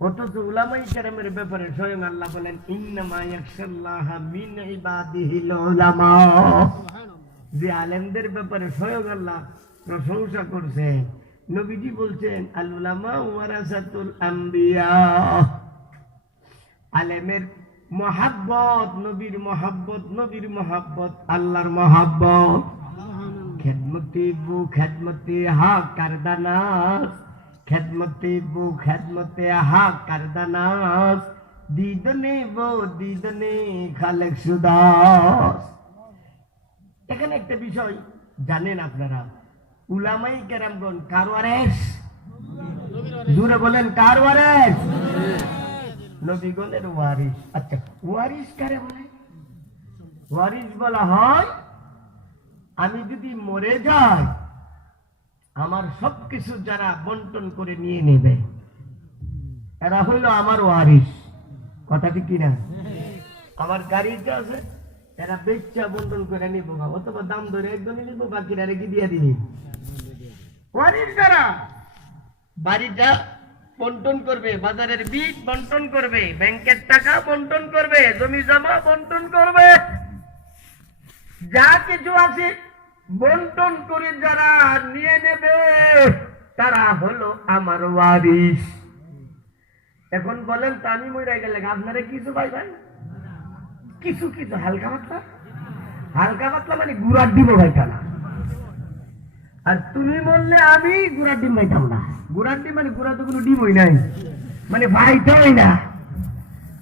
অথচ উলামায়ে কেরামের ব্যাপারে স্বয়ং আল্লাহ বলেন ইন্নামা ইয়াখশাল্লাহা মিন ইবাদিহিল উলামা। যে আলেমদের ব্যাপারে স্বয়ং আল্লাহ প্রশংসা করছেন, নবীজি বলছেন আল উলামা ওয়ারাসাতুল আম্বিয়া। আলেমের মহাব্বত, নবীর মহাব্বত আল্লাহর মহাব্বত। খেদমতি বু খেদমতি হা কারদানাস, খেদমতি বু খেদমতি হা কারদানাস, দিদনে বো দিদনে খালেক সুদাস। এখানে একটা বিষয় জানেন আপনারা, উলামাই কেরামগণ কার ওয়ারিস? জোরে বলেন, কার ওয়ারিস? নবীগণের ওয়ারিস। আচ্ছা, ওয়ারিস কারে বলে? ওয়ারিস বলা হয় আমি যদি মরে যাই আমার সবকিছু যারা বন্টন করে নিয়ে নেবে এরা হইল আমার ওয়ারিস। কথা ঠিক কিনা? আমার গাড়িটা আছে, এরা বেচা বন্টন করে নিব, অথবা দাম ধরে একজনে নিব, বাকিরা রেখে দিয়ে দিবি। ওয়ারিস যারা বাড়িটা বন্টন করবে, বাজারের বীজ বন্টন করবে, ব্যাংকের টাকা বন্টন করবে, জমি জমা বন্টন করবে, যা কিছু আছে বন্টন করে যারা নিয়ে নেবে তারা হলো আমার ওয়ারিস। এখন বলেন তো আমি মরে গেলে আপনারা কিছু পাইবেন? কিছু কিছু হালকা পাতলা, হালকা পাতলা মানে গুড়ার ডিম পাইতাম না। আর তুমি বললে আমি গুড়ার ডিম পাইতাম না। গুড়ার ডিম মানে গুড়া তো কোনো ডিম হই নাই, মানে পাইতামই না।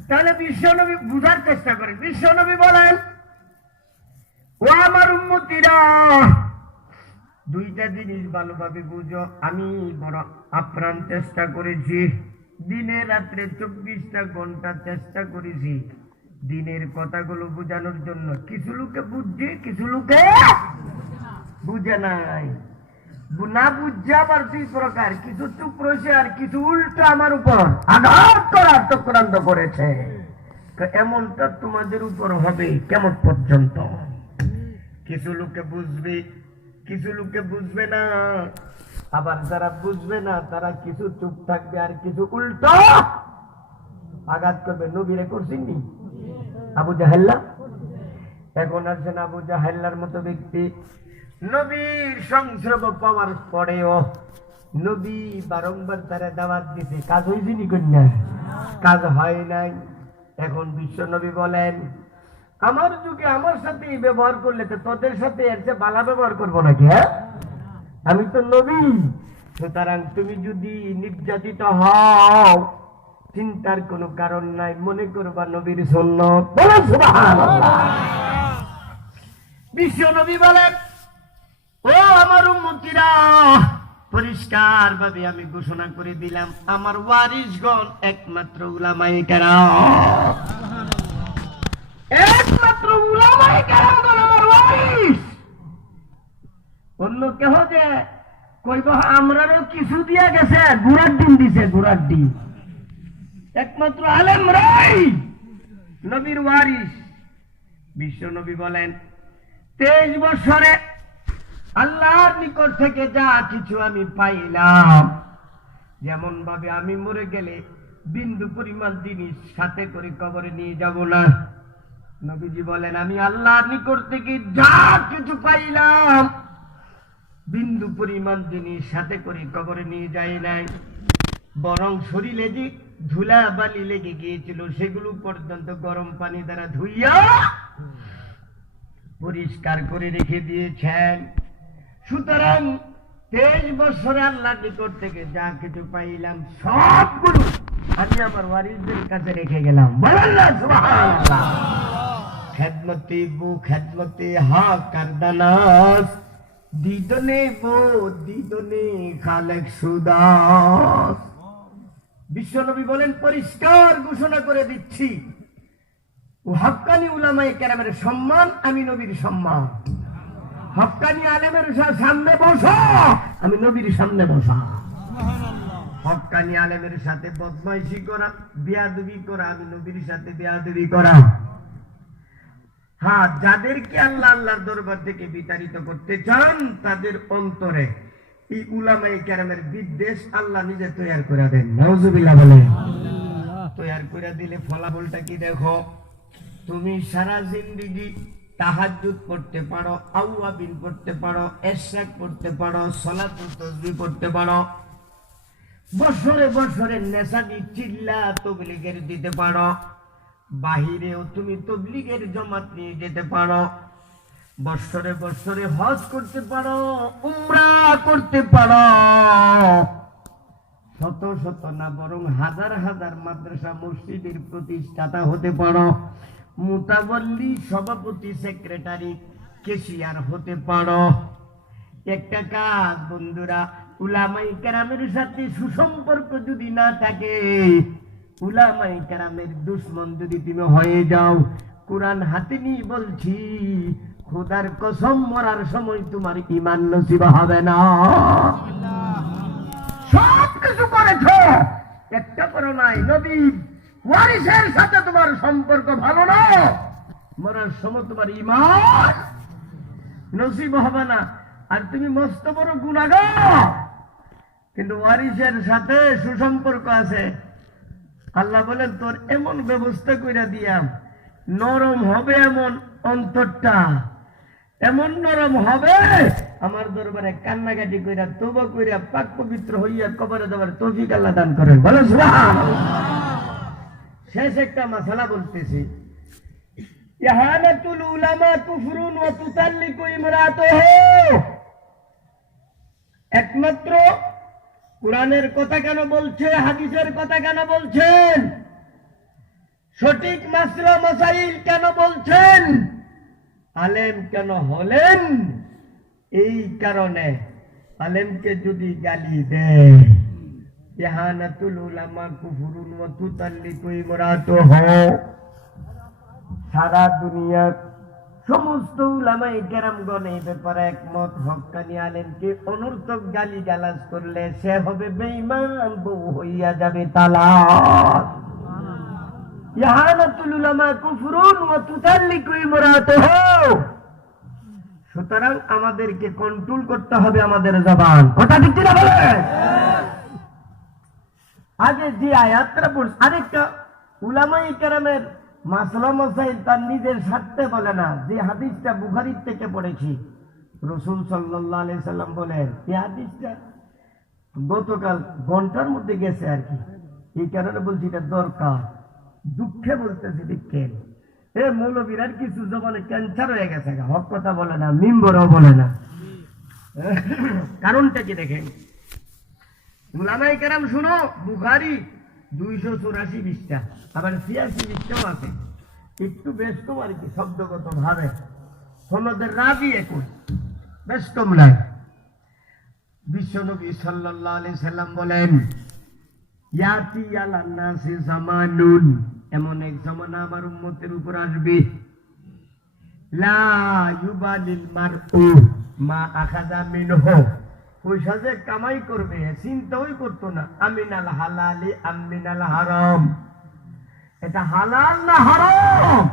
তাহলে বিশ্বনবী বুঝার চেষ্টা করেন। বিশ্বনবী বলেন, ও আমার উম্মতিরা, দুইটা জিনিস ভালোভাবে বুঝো। আমি বড় আপ্রাণ চেষ্টা করেছি, দিনে রাত্রে 24টা ঘন্টা চেষ্টা করেছি দিনের কথাগুলো বোঝানোর জন্য। কিছু লোকে বুঝছে, কিছু লোকে বুঝে নাই। না বুঝছে আবার দুই প্রকার, কিছু চুপ রয়েছে আর কিছু উল্টো আমার উপর আঘাত করার চক্রান্ত করেছে। এমনটা তোমাদের উপর হবে কেমন পর্যন্ত। কিছু লোকে বুঝবে, কিছু লোকে বুঝবে না, আবার যারা বুঝবে না তারা কিছু চুপ থাকবে আর কিছু উল্টো আঘাত করবে। নবীরে করছেননি আবু জাহেল্লা? এখন আছেন আবু জাহেল্লার মতো ব্যক্তি, নবীর সংস্রব পাওয়ার পরেও নবী বারংবার তারা দাওয়াত দিতে, কাজ হয়েছে নি? কন্যা কাজ হয় নাই। এখন বিশ্ব নবী বলেন, আমার যুগে আমার সাথে ব্যবহার করলে তো তোদের সাথে এর চেয়ে ভালো ব্যবহার করবো নাকি? হ্যাঁ, আমি তো নবী। সুতরাং তুমি যদি নির্যাতিত হও চিন্তার কোনো কারণ নাই, মনে করবা নবীর সুন্নাত। বলেন সুবহানাল্লাহ। বিশ্ব নবী বলেন, ও আমার উম্মতিরা, পরিষ্কার ভাবে আমি ঘোষণা করে দিলাম আমার ওয়ারিসগণ একমাত্র উলামায়ে কেরাম। একমাত্র উলামায়ে কেরামগণ আমার ওয়ারিস। অন্য কেহ যে কইব আমরারও কিছু দিয়া গেছে, গুড়ার ডিম দিছে, গুড়ার ডিম। একমাত্র আলেমরাই নবীর ওয়ারিস। বিশ্ব নবী বলেন, 23 বছরে আল্লাহর নিকট থেকে যা কিছু আমি পাইলাম, যেমন ভাবে আমি মরে গেলে বিন্দু পরিমাণ জিনিস সাথে করে কবরে নিয়ে যাব না। নবীজি বলেন, আমি আল্লাহর নিকট থেকে যা কিছু পাইলাম বিন্দু পরিমাণ জিনিস সাথে করে কবরে নিয়ে যাই নাই, বরং শরীরে যে ধুলা বালি লেগে গিয়েছিল সেগুলো পর্যন্ত গরম পানি দ্বারা ধুইয়া পরিষ্কার করে রেখে দিয়েছেন। সুতরাং 23 বছরে আল্লাহর নিকট থেকে যা কিছু পাইলাম সবগুলো আমি আমার ওয়ারিসদের কাছে রেখে গেলাম। বলেন না সুবহানাল্লাহ। খেদমতে বু খেদমতে হা কারদানাস, দিদনে বো দিদনে খালেক সুদাস। বিশ্বনবী বলেন, পরিষ্কার ঘোষণা করে দিচ্ছি, ও হক্কানি উলামায়ে কেরামের সম্মান আমি নবীর সম্মান। হক্কানি আলেমের সামনে বসা আমি নবীর সামনে বসা। হক্কানি আলেমের সাথে বদমাইশি করা, বেয়াদবি করা আমি নবীর সাথে বেয়াদবি করা। হ্যাঁ, যাদেরকে আল্লাহ আল্লাহর দরবার থেকে বিতাড়িত করতে চান তাদের অন্তরে এই উলামায়ে কেরামের বিদ্বেষ আল্লাহ নিজে তৈরি করে দেন। নাউজুবিল্লাহ বলে। তৈরি করে দিলে ফলাফলটা কি দেখো, তুমি সারা জিন্দেগি তাহাজ্জুদ পড়তে পারো, আওয়াবিন পড়তে পারো, ইশরাক পড়তে পারো, সালাতুত তাসবিহ পড়তে পারো, বছরে বছরে নেশানি চিল্লা তাবলীগের দিতে পারো, বাহিরেও তুমি তাবলীগের জামাত নিয়ে যেতে পারো, বছরে বছরে হজ করতে পারো, উমরা করতে পারো, শত শত না বরং হাজার হাজার মাদ্রাসা মসজিদের প্রতিষ্ঠাতা হতে পারো, মুতাওয়াল্লি সভাপতি সেক্রেটারি কেশিয়ার হতে পারো। একটা কাজ বন্ধুরা, উলামায়ে কেরামের সাথে সুসম্পর্ক যদি না থাকে, উলামায়ে কেরামের দুশমন যদি তুমি হয়ে যাও, কোরআন হাতে নিয়ে বলছি, খোদার কসম মরার সময় তোমার ঈমান নসিব হবে না। সব কিছু করেছো, একটা করো নাই, নবী ওয়ারিসের সাথে তোমার সম্পর্ক ভালো না, মরার সময় তোমার ঈমান নসিব হবে না। আর তুমি মস্ত বড় গুনাহগার, কিন্তু ওয়ারিসের সাথে সুসম্পর্ক আছে। আল্লাহ বলেন তোর এমন ব্যবস্থা কইরা দিয়াম, নরম হবে এমন অন্তরটা, এমন নরম হবে, আমার দরবারে কান্নাকাটি কইরা তওবা কইরা পাক পবিত্র হইয়া কবরে যাওয়ার তৌফিক আল্লাহ দান করেন। বলো সুবহানাল্লাহ। শেষ একটা মাসালা বলতেছি, ইহানাতুল উলামা কুফরুন ওয়া তুতাল্লিকু ইমরাতুহু। একমাত্র কোরআনের কথা কেন বলছে, হাদিসের কথা কেন বলছেন, সঠিক মাসলা মাসাইল কেন বলছেন, আলেম কেন হলেন, এই কারণে আলেমকে যদি গালি দেয়, ইহানাতুল উলামা কুফরুন ওয়া তুতাল্লিকু ইমরাতুহু, সারা দুনিয়ার সমস্ত উলামায়ে কেরামগণ এই ব্যাপারে একমত, হক্কানি আলেমকে অনর্থক গালি গালাজ করলে সে হবে বেঈমান, বউ হইয়া যাবে তালাক। ইহানাতুল উলামা কুফরুন ওয়া তুতাল্লিকু ইমরাতুহু। সুতরাং আমাদেরকে কন্ট্রোল করতে হবে আমাদের জবান। কথা ঠিক না বলেন? আগে যে আয়াতটা পড়ছি, আরেকটা উলামায়ে কেরামের মাসলা মাসাইল তার নিজের স্বার্থে বলে না, যে হাদিসটা বুখারীর থেকে পড়েছি, রাসূল সাল্লাল্লাহু আলাইহি সাল্লাম বলেন, এই হাদিসটা গতকাল ঘন্টার মধ্যে গেছে আর কি, এই কারণে বলছি এটা দরকার। দুঃখে বলতেছি, দেখেন এ মৌলবীর কিছু জবানে ক্যান্সার হয়ে গেছে, হক কথা বলে না, মিম্বরও বলে না। কারণটা কি দেখেন, উলামায়ে কেরাম শুনো, বুখারী 284 পৃষ্ঠা, আবার 86 পৃষ্ঠাও আছে, একটু বেশ কম আর কি শব্দগত ভাবে, সনদের রাবি একই, বেশ কম নাই। বিশ্বনবী সাল্লাল্লাহু আলাইহি সাল্লাম বলেন, ইয়াতি আলান নাসি জামানুন, এমন এক জামানা আমার উম্মতের উপর আসবে, লা ইউবালিল মারউ মা আখাযা মিনহু, পয়সা যে কামাই করবে চিন্তাই করতো না, আমিনাল হালালি আমিনাল হারাম, এটা হালাল না হারাম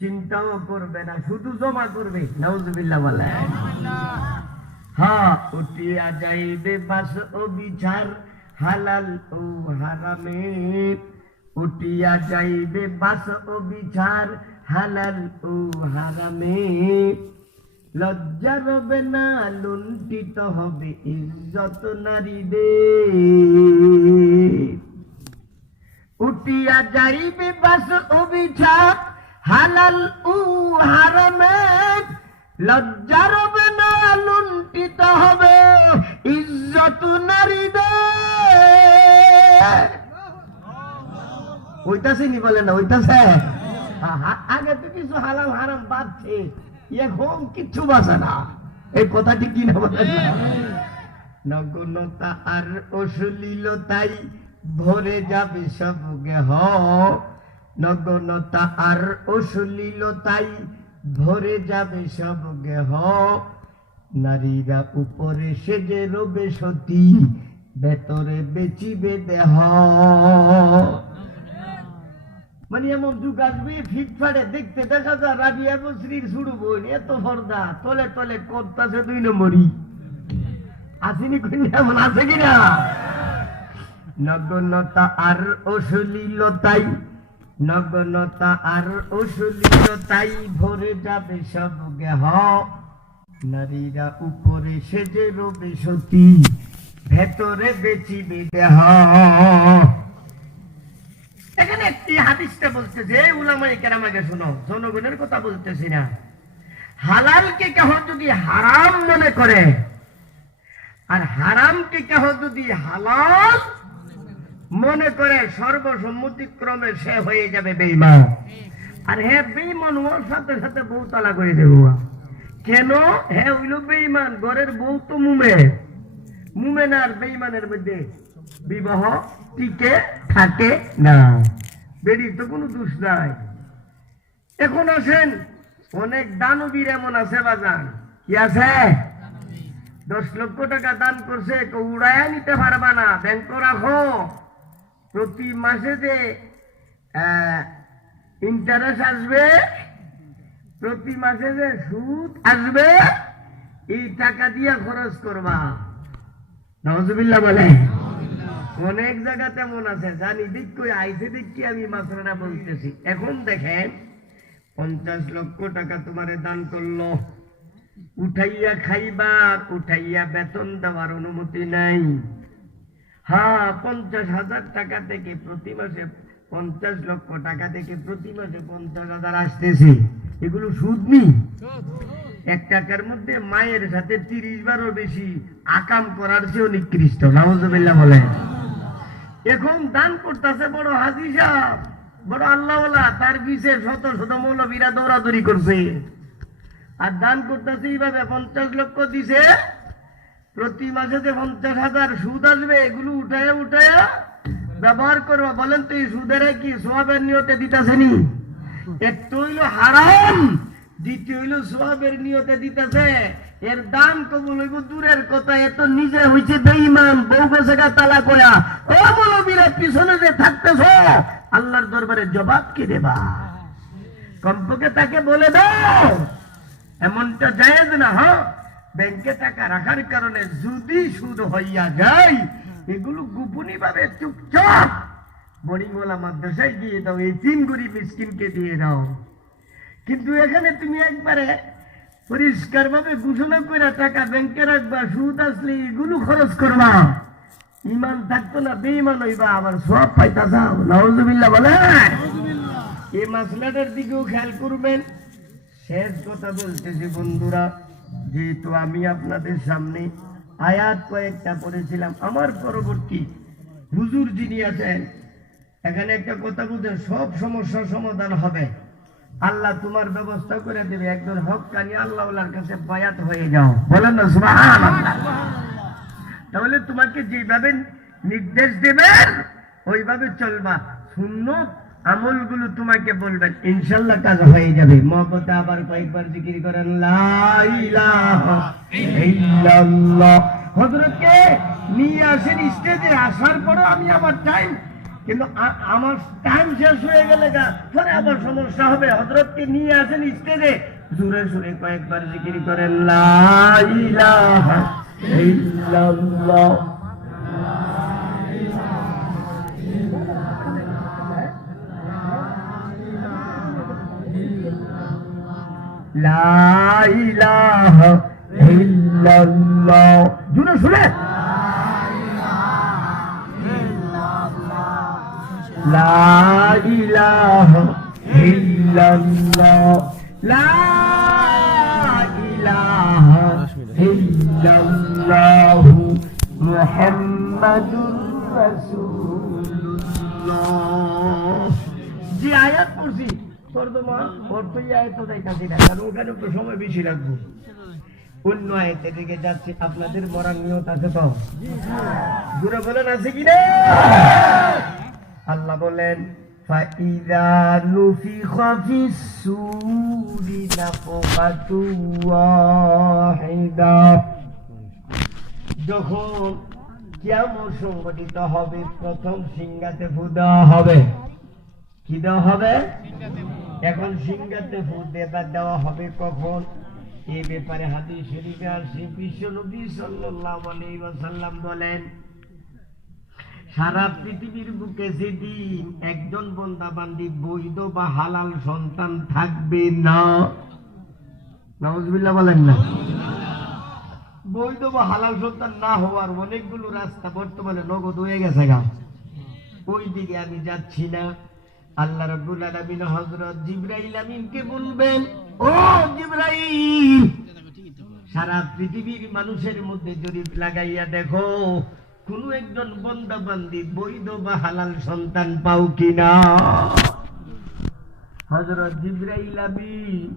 চিন্তাও করবে না, শুধু জমা করবে। নাউজুবিল্লাহ বলেন। হ্যাঁ, উঠিয়া যাইবে বাস ও বিচার হালাল ও হারামে, উঠিয়া যাইবে বাস ও বিচার হালাল ও হারামে, লজ্জা রবে না, লুণ্ঠিত হবে ইজ্জত নারীদের। উঠিয়া যাইবে বাস ও বিচার হালাল ও হারামে, লজ্জা রবে না, লুণ্ঠিত হবে ইজ্জত নারীদের। ওইটাছে নি বলে না, ওইটাছে আগে তো কিছু হালাল হারাম বাড়ছে, এখন কিচ্ছু বাঁচে না, এই কথাটি কি না বলে না? নগ্নতা আর অশ্লীলতাই ভরে যাবে সব গেহ, নগ্নতা আর অশ্লীলতাই ভরে যাবে সব গেহ, নারীরা উপরে সেজে রবে সতী, ভেতরে বেচিবে দেহ। মানে এমন যুগ আসবে, ফিটফাটে দেখতে দেখা যায় রাবিয়া বসরির শুরু বোন এত ফর্দা, তলে তলে করতেছে 2 নম্বরই, আসেনি কোনটা, এমন আছে কিনা? নগ্নতা আর অশ্লীলতাই, নগ্নতা আর অশ্লীলতাই ভরে যাবে সব গেহ, নারীরা উপরে সেজে রবে সতী, ভেতরে বেচিবে দেহ। এখানে একটি হাদিসটা বলতেছে, উলামায়ে কেরামকে শোনো, জনগণের কথা বলতেছি না, হালালকে কেহ যদি হারাম মনে করে আর হারামকে কেহ যদি হালাল মনে করে, সর্বসম্মতিক্রমে সে হয়ে যাবে বেঈমান। আর হ্যাঁ বেঈমান হওয়ার সাথে সাথে বউ তালাক করে দেবো। কেন? হ্যাঁ হইল বেঈমান, ঘরের বউ তো মুমেন আর বেঈমানের মধ্যে বিবাহ টিকে থাকে না, বেরির তো কোনো দোষ নাই। এখন আসেন, অনেক দানবীর এমন আছে বাজান, কি আছে? 10 লক্ষ টাকা দান করছে, উড়াইয়া নিতে পারবা না, ব্যাংক রাখো, প্রতি মাসে যে ইন্টারেস্ট আসবে, প্রতি মাসে যে সুদ আসবে, এই টাকা দিয়ে খরচ করবা। নাউজুবিল্লাহ বলে। অনেক জায়গা তেমন আছে, জানি দিক কই আইসে দিক কি আমি মাসরাটা বলতেছি। এখন দেখেন 50 লক্ষ টাকা তোমারে দান করলো, উঠাইয়া খাইবার, উঠাইয়া বেতন দেওয়ার অনুমতি নাই। হ্যাঁ 50,000 টাকা থেকে প্রতি মাসে 50 লক্ষ টাকা থেকে প্রতি মাসে 50,000 আসতেছে, এগুলো সুদ নি? 1 টাকার মধ্যে মায়ের সাথে 30 বারও বেশি আকাম করার চেয়েও নিকৃষ্ট। নাউজুবিল্লাহ বলে। এখন দান করতেছে বড় হাজী সাহেব, বড় আল্লাহওয়ালা, তার পিছে শত শত মৌলবীরা দৌড়াদৌড়ি করছে, আর দান করতেছে এইভাবে 50 লক্ষ দিছে, প্রতি মাসে যে 50,000 সুদ আসবে, এগুলো উঠায়া ব্যবহার করবা। বলেন তো এই সুদের কি সোয়াবের নিয়তে দিতেছে নি? একটু হইল হারাম, দ্বিতীয় হইল সোয়াবের নিয়তে দিতেছে। এর দান কবুল হইব দূরের কথা, এত নিজে হইছে বেঈমান, বউ গেছে তালা কয়া। ও মৌলবীরা পিছনে যে থাকতেছ, আল্লাহর দরবারে জবাব কি দেবা? কমপক্ষে তাকে বলে দাও এমনটা জায়েজ না। হ্যাঁ ব্যাংকে টাকা রাখার কারণে যদি সুদ হইয়া যায়, এগুলো গোপনী ভাবে চুপচাপ বড়িওয়ালা মাদ্রাসায় দিয়ে দাও, এই 3 গরিব মিসকিনকে দিয়ে দাও। কিন্তু এখানে তুমি একবারে পরিষ্কার ভাবে ঘোষণা করে টাকা ব্যাংকে রাখবা, সুদ আসলে এগুলো খরচ করবা, ইমান থাকতো না, বেঈমান হইবা, আবার সব পাইতা যাও। নাউজুবিল্লাহ বলে। এই মাসলাটার দিকেও খেয়াল করবেন। শেষ কথা বলতেছি বন্ধুরা, যেহেতু আমি আপনাদের সামনে আয়াত কয়েকটা পড়েছিলাম, আমার পরবর্তী হুজুর যিনি আছেন, এখানে একটা কথা বুঝেন, সব সমস্যার সমাধান হবে, আল্লাহ তোমার ব্যবস্থা করে দেবে। একজন হক্কানি আল্লাহওয়ালার কাছে বায়াত হয়ে যাও, বলেন না সুবহানাল্লাহ। তাহলে তোমাকে যেভাবে নির্দেশ দেবেন ওইভাবে চলবা, সুন্নত আমলগুলো তোমাকে বলবেন, ইনশাআল্লাহ কাজ হয়ে যাবে। মহব্বতে আবার কয়েকবার জিকির করেন লা ইলাহা ইল্লাল্লাহ। হযরতকে নিয়ে আসেন স্টেজে, আসার পরে আমি আমার টাইম, কিন্তু আমার টাইম শেষ হয়ে গেলে পরে আবার সমস্যা হবে। হযরতকে নিয়ে আসেন স্টেজে, জোরে জোরে কয়েকবার জিকির করেন লা ইলাহা ইল্লাল্লাহ। লা ইলাহা ইল্লাল্লাহ, জোরে শুনে লা ইলাহা ইল্লাল্লাহ, লা ইলাহা ইল্লাল্লাহ মুহাম্মাদুর রাসূলুল্লাহ। যে আয়াত পড়ছি তর্জমান অর্থই আয়াত দেখাচ্ছি না, কারণ ওখানে তো সময় বেশি লাগবে। অন্য আয়াতের দিকে যাচ্ছি, আপনাদের মরার নিয়ত আছে তো? জোরে বলেন আছে কিনা? আল্লাহ বলেন ফাইযা নুফিখা ফিস-সূরি নাফখাতু ওয়াহিদা, যখন কিয়ামত সংঘটিত হবে, প্রথম সিংহাতে ফু দেওয়া হবে। কি দেওয়া হবে? এখন সিংহাতে ফু দেওয়া হবে কখন? এই ব্যাপারে হাদিস শরীফে আসছে, বিশ্বনবী সাল্লাল্লাহু আলাইহি ওয়াসাল্লাম বলেন, সারা পৃথিবীর বুকে যেদিন একজন বান্দা বান্দি বৈধ বা হালাল সন্তান থাকবে না, নাউজুবিল্লাহ বলেন না, বৈধ বা হালাল সন্তান না হওয়ার অনেকগুলো রাস্তা বর্তমানে নগদ হয়ে গেছে গা, ওই দিকে আমি যাচ্ছি না। আল্লাহ রাব্বুল আলামিন হযরত জিবরাইল আমিনকে বলবেন, ও জিবরাইল, সারা পৃথিবীর মানুষের মধ্যে জরিপ লাগাইয়া দেখো কোন একজন বান্দা বান্দি বৈধ বা হালাল সন্তান পাও কিনা। হযরত জিবরাইল আমিন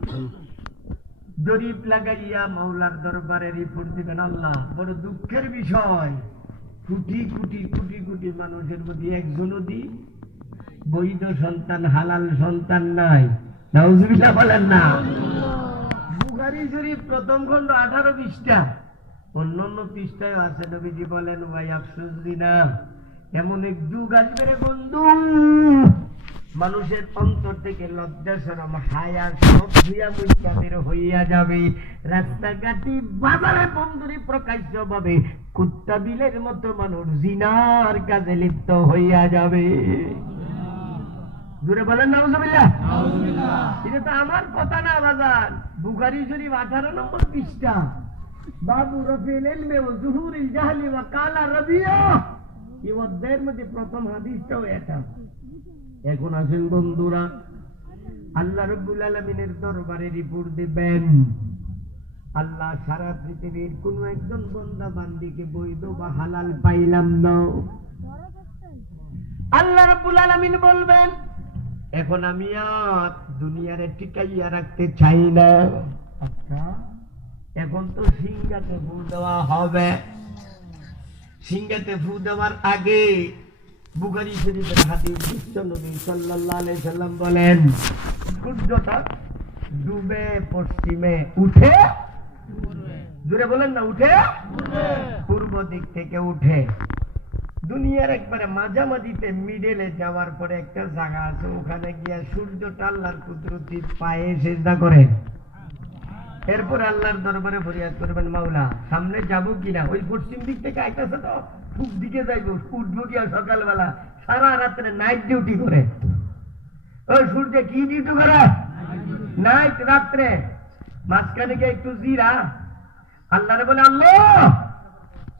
জরিপ লাগাইয়া মাওলার দরবারে রিপোর্ট দিবেন, আল্লাহ বড় দুঃখের বিষয়, কোটি কোটি কোটি কোটি মানুষের মধ্যে একজনও বৈধ সন্তান হালাল সন্তান নাই। নাউজুবিল্লাহ বলেন না। বুখারী শরীফ প্রথম খণ্ড 18-20টা, অন্যান্য পৃষ্ঠায় আছে। নবীজি বলেন, ভাই আফসোস দিনা, এমন এক যুগ আসবে রে বন্ধু, মানুষের অন্তর থেকে লজ্জা শরম হায়া সব ধুইয়া মুইয়া বের হইয়া যাবে। রাস্তাঘাটি বাজারে বন্ধুরি প্রকাশ্য ভাবে কুত্তা বিলের মতো মানুষ জিনার কাজে লিপ্ত হইয়া যাবে। জোরে বলেন নাউজুবিল্লাহ। এটা তো আমার কথা না বাজার, বুখারী শরীফ 18 নম্বর পৃষ্ঠা, বাবু রফিল ইলমি ওয়া যুহুরিল জাহলি ওয়া কালা রাবিয়া, এই অধ্যায়ের মধ্যে প্রথম হাদিসটাও এটা। এখন আসেন বন্ধুরা, আল্লাহ রাব্বুল আলামিনের দরবারে রিপোর্ট দিবেন। আল্লাহ সারা পৃথিবীর কোন একজন বান্দা বান্দিকে বৈধ বা হালাল পাইলাম না। আল্লাহ রাব্বুল আলামিন বলবেন, এখন আমি আর দুনিয়ারে টিকাইয়া রাখতে চাই না। আচ্ছা, এখন তো সিংহাতে ফু দেওয়া হবে। সিংহাতে ফু দেওয়ার আগে বুখারী শরীফের হাদিস, বিশ্বনবী সাল্লাল্লাহু আলাইহি সাল্লাম বলেন, সূর্যটা ডুবে পশ্চিমে, উঠে, জোরে বলেন না, উঠে পূর্ব দিক থেকে উঠে। দুনিয়ার একবারে মাঝামাঝিতে মিডলে যাওয়ার পরে একটা জায়গা আছে, ওখানে গিয়া সূর্যটা আল্লাহর কুদরতির পায়ে সিজদা করে। এরপর আল্লাহর দরবারে ফরিয়াদ করবেন, মাওলা সামনে যাবো কিনা, ওই পশ্চিম দিক থেকে আইতাছে তো, পূব দিকে যাইবো, উঠবো গিয়া সকালবেলা, সারা রাত্রে নাইট ডিউটি করে। ওই সূর্য কি ডিউটি করে? নাইট, রাত্রে। মাঝখানে গিয়ে একটু জিরা, আল্লাহরে বলে, আল্লাহ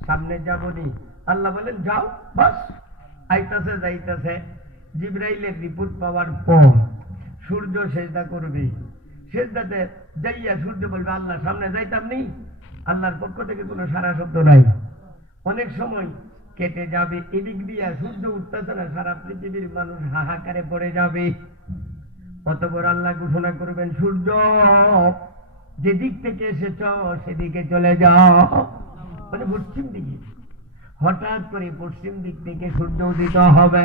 সামনে যাবনি। আল্লাহ বলেন, যাও। বাস আইতাছে যাইতাছে। জিবরাইলের রিপোর্ট পাওয়ার পর সূর্য সেজদা করবে। সেজদাতে যাইয়া সূর্য বলবে, আল্লাহ সামনে যাইতাম নি। আল্লাহর পক্ষ থেকে কোনো সারা শব্দ নাই। অনেক সময় কেটে যাবে, এদিক দিয়া সূর্য উঠতেছে না, সারা পৃথিবীর মানুষ হাহাকারে পড়ে যাবে। অতঃপর আল্লাহ ঘোষণা করবেন, সূর্য যেদিক থেকে এসেছ সেদিকে চলে যাও, মানে পশ্চিম দিকে। হঠাৎ করে পশ্চিম দিক থেকে সূর্য উদিত হবে।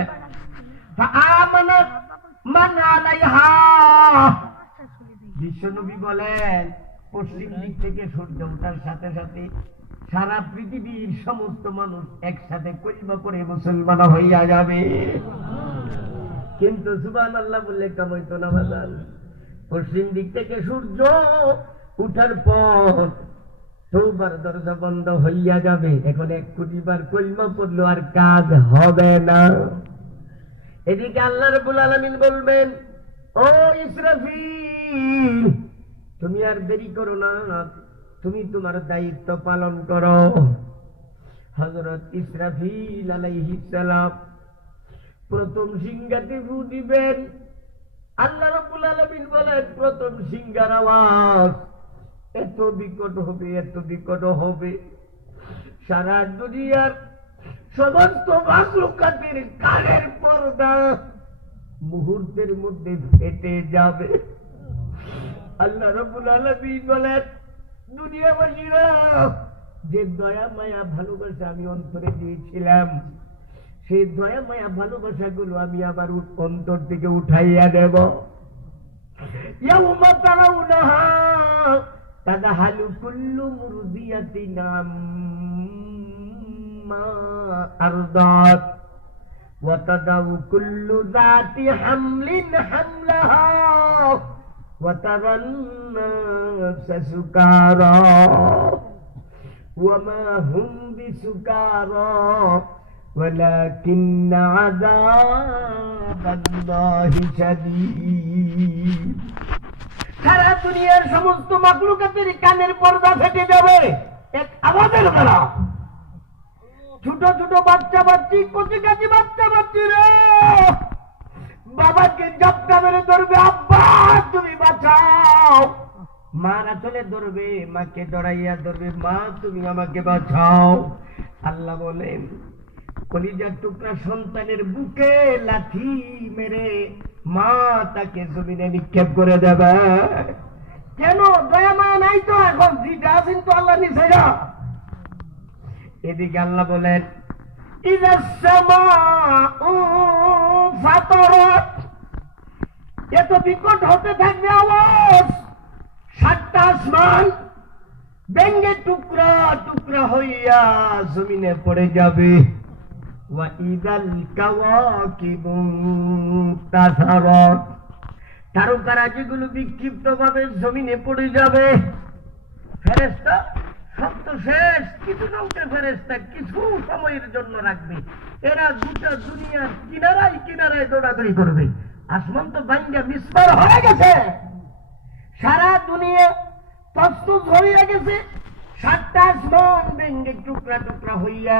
বিশ্বনবী বলেন, পশ্চিম দিক থেকে সূর্য ওঠার সাথে সাথে সারা পৃথিবীর সমস্ত মানুষ একসাথে কলিমা পড়ে মুসলমান হইয়া যাবে। কিন্তু সুবহানাল্লাহ বললে কাম হইতো না বাজার। পশ্চিম দিক থেকে সূর্য উঠার পর তওবার দরজা বন্ধ হইয়া যাবে। এখন 1 কোটি বার কলিমা পড়লো আর কাজ হবে না। এদিকে আল্লাহ রাব্বুল আলামিন বলবেন, ও ইসরাফিল, তুমি আর দেরি করো না, তুমি তোমার দায়িত্ব পালন করো। হযরত ইসরাফিল আলাইহিস সালাম প্রথম সিংহাতে ফু দিবেন। আল্লাহ রাব্বুল আলামিন বলেন, প্রথম সিংহার আওয়াজ এত বিকট হবে, এত বিকট হবে, সারা দুনিয়ার সমস্ত মাখলুকাতের কানের পর্দা মুহূর্তের মধ্যে ফেটে যাবে। আল্লাহ রাব্বুল আলামিন বলেন, দুনিয়াবাসীরা, যে দয়া মায়া ভালোবাসা আমি অন্তরে দিয়েছিলাম, সেই দয়া মায়া ভালোবাসা গুলো আমি আবার অন্তর থেকে উঠাইয়া দেব। ইয়াউমা তারাউনাহা তাযহালু কুল্লু মুরদিয়াতিন আম্মা আরদাত ওয়া তাদাউ কুল্লু যাতি হামলিন হামলাহা ওয়া তারান নাসা সুকারা ওয়া মা হুম বিসুকারা ولكن عذاب الله شديد। সারা দুনিয়ার সমস্ত মাখলুকাতের কানের পর্দা ফেটে যাবে এক আওয়াজের দ্বারা। ছোট ছোট বাচ্চা বাচ্চি, কচিকাচি বাচ্চা বাচ্চিরা বাবাকে ঝাপটা মেরে ধরবে, আব্বা তুমি বাঁচাও। মারা চলে ধরবে, মাকে ডরাইয়া ধরবে, মা তুমি আমাকে বাঁচাও। আল্লাহ বলেন, কলিজার টুকরা সন্তানের বুকে লাঠি মেরে মা তাকে জমিনে নিক্ষেপ করে দেবে। কেন? দয়া মায়া নাই তো, এখন যেটা আছেন তো আল্লাহ নিছে না। এদিকে আল্লাহ বলেন এত বিকট হতে থাকবে আওয়াজ, 7টা আসমান ভেঙ্গে টুকরা টুকরা হইয়া জমিনে পড়ে যাবে। তারকারা যেগুলো বিক্ষিপ্ত ভাবে জমিনে পড়ে যাবে। ফেরেশতা সব তো শেষ, কিছু সংখ্যা ফেরেশতা কিছু সময়ের জন্য রাখবে। এরা গোটা দুনিয়ার কিনারায় কিনারায় দৌড়াদৌড়ি করবে। আসমান তো ভাঙ্গা মিসমার হয়ে গেছে, সারা দুনিয়া তছনছ হইয়া গেছে। 7টা আসমান ভেঙ্গে টুকরা টুকরা হইয়া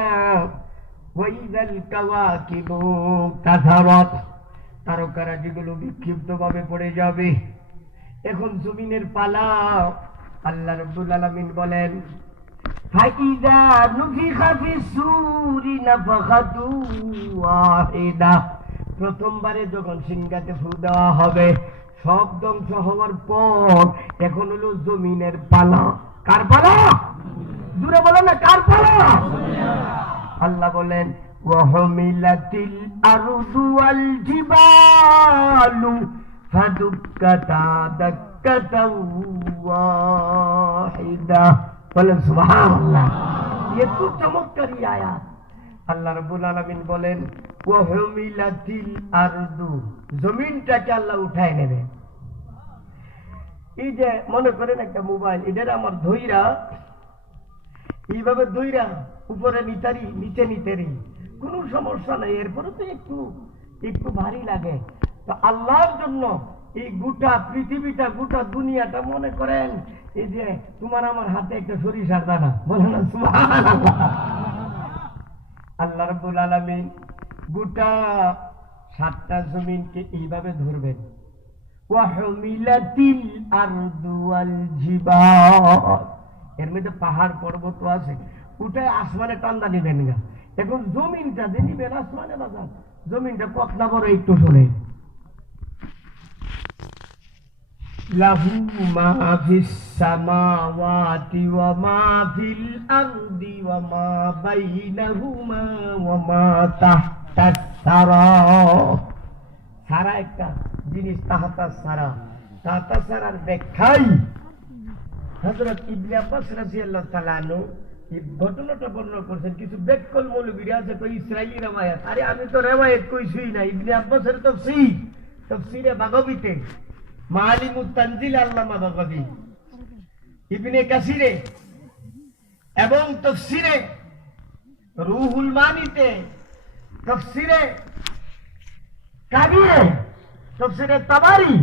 তারকারা যেগুলো বিক্ষিপ্ত ভাবে পড়ে যাবে। এখন জমিনের পালা। আল্লাহ রাব্বুল আলামিন বলেন ফাইদা নুফিখা ফিস-সূরি নাফখাতু ওয়াহিদা, প্রথমবারে যখন সিংহাতে ফু দেওয়া হবে, সব ধ্বংস হওয়ার পর এখন হলো জমিনের পালা। কার পালা? দূরে বলো না, কার পালা? আল্লাহ বলেন ওয়াহুমিলাতিল আরদু ওয়াল জিবালু ফাদুক্কাতা দাক্কাতাও ওয়াহিদা। বলেন সুবহানাল্লাহ। ये तो চমৎকারী আয়াত। আল্লাহ রাব্বুল আলামিন বলেন ওয়াহুমিলাতিল আরদু, জমিনটাকে আল্লাহ উঠায় নেবে। এই যে মনে করেন একটা মোবাইল, এটার আমার ধইরা এইভাবে ধইরা উপরে নিতারি নিচে নিতেরি, কোনো সমস্যা নাই, এরপরে তো একটু একটু ভারী লাগে। তো আল্লাহর জন্য এই গোটা পৃথিবীটা গোটা দুনিয়াটা মনে করেন এই যে তোমার আমার হাতে একটা সরিষার দানা। বলে না সুবহানাল্লাহ। আল্লাহ রাব্বুল আলামিন গোটা 7টা জমিনকে এইভাবে ধরবেন। ওয়াহুমিলাতিল আরদু ওয়াল জিবাল, এর মধ্যে পাহাড় পর্বত আছে, উঠে আসমানে টান্দা নিবেন গা। এখন জমিনটা যে নিবেন আসমানে বাজার, জমিনটা কতটা বড় একটু শোনে। লাহু মা ফিস সামাওয়াতি ওয়া মা ফিল আরদি ওয়া মা বাইনাহুমা ওয়া মা তাহতাস সারা। সারা একটা জিনিস, তাহতাস সারা। তাহতাস সারার ব্যাখ্যাই হযরত ইবনে আব্বাস রাদিয়াল্লাহু তাআলা আনহু এই ঘটনাটা বর্ণনা করছেন। কিছু বেকল মৌলবীরা আছে কই ইসরাইলি রওয়ায়াত। আরে আমি তো রওয়ায়াত কইছই না, ইবনে আব্বাসের তাফসীর, তাফসীরে বাগাবীতে, মাআলিমুত তানজিল আল্লামা বাগাবী, ইবনে কাসিরে এবং তাফসীরে রুহুল মানিতে, তাফসীরে কাবিরে, তাফসীরে তাবারি,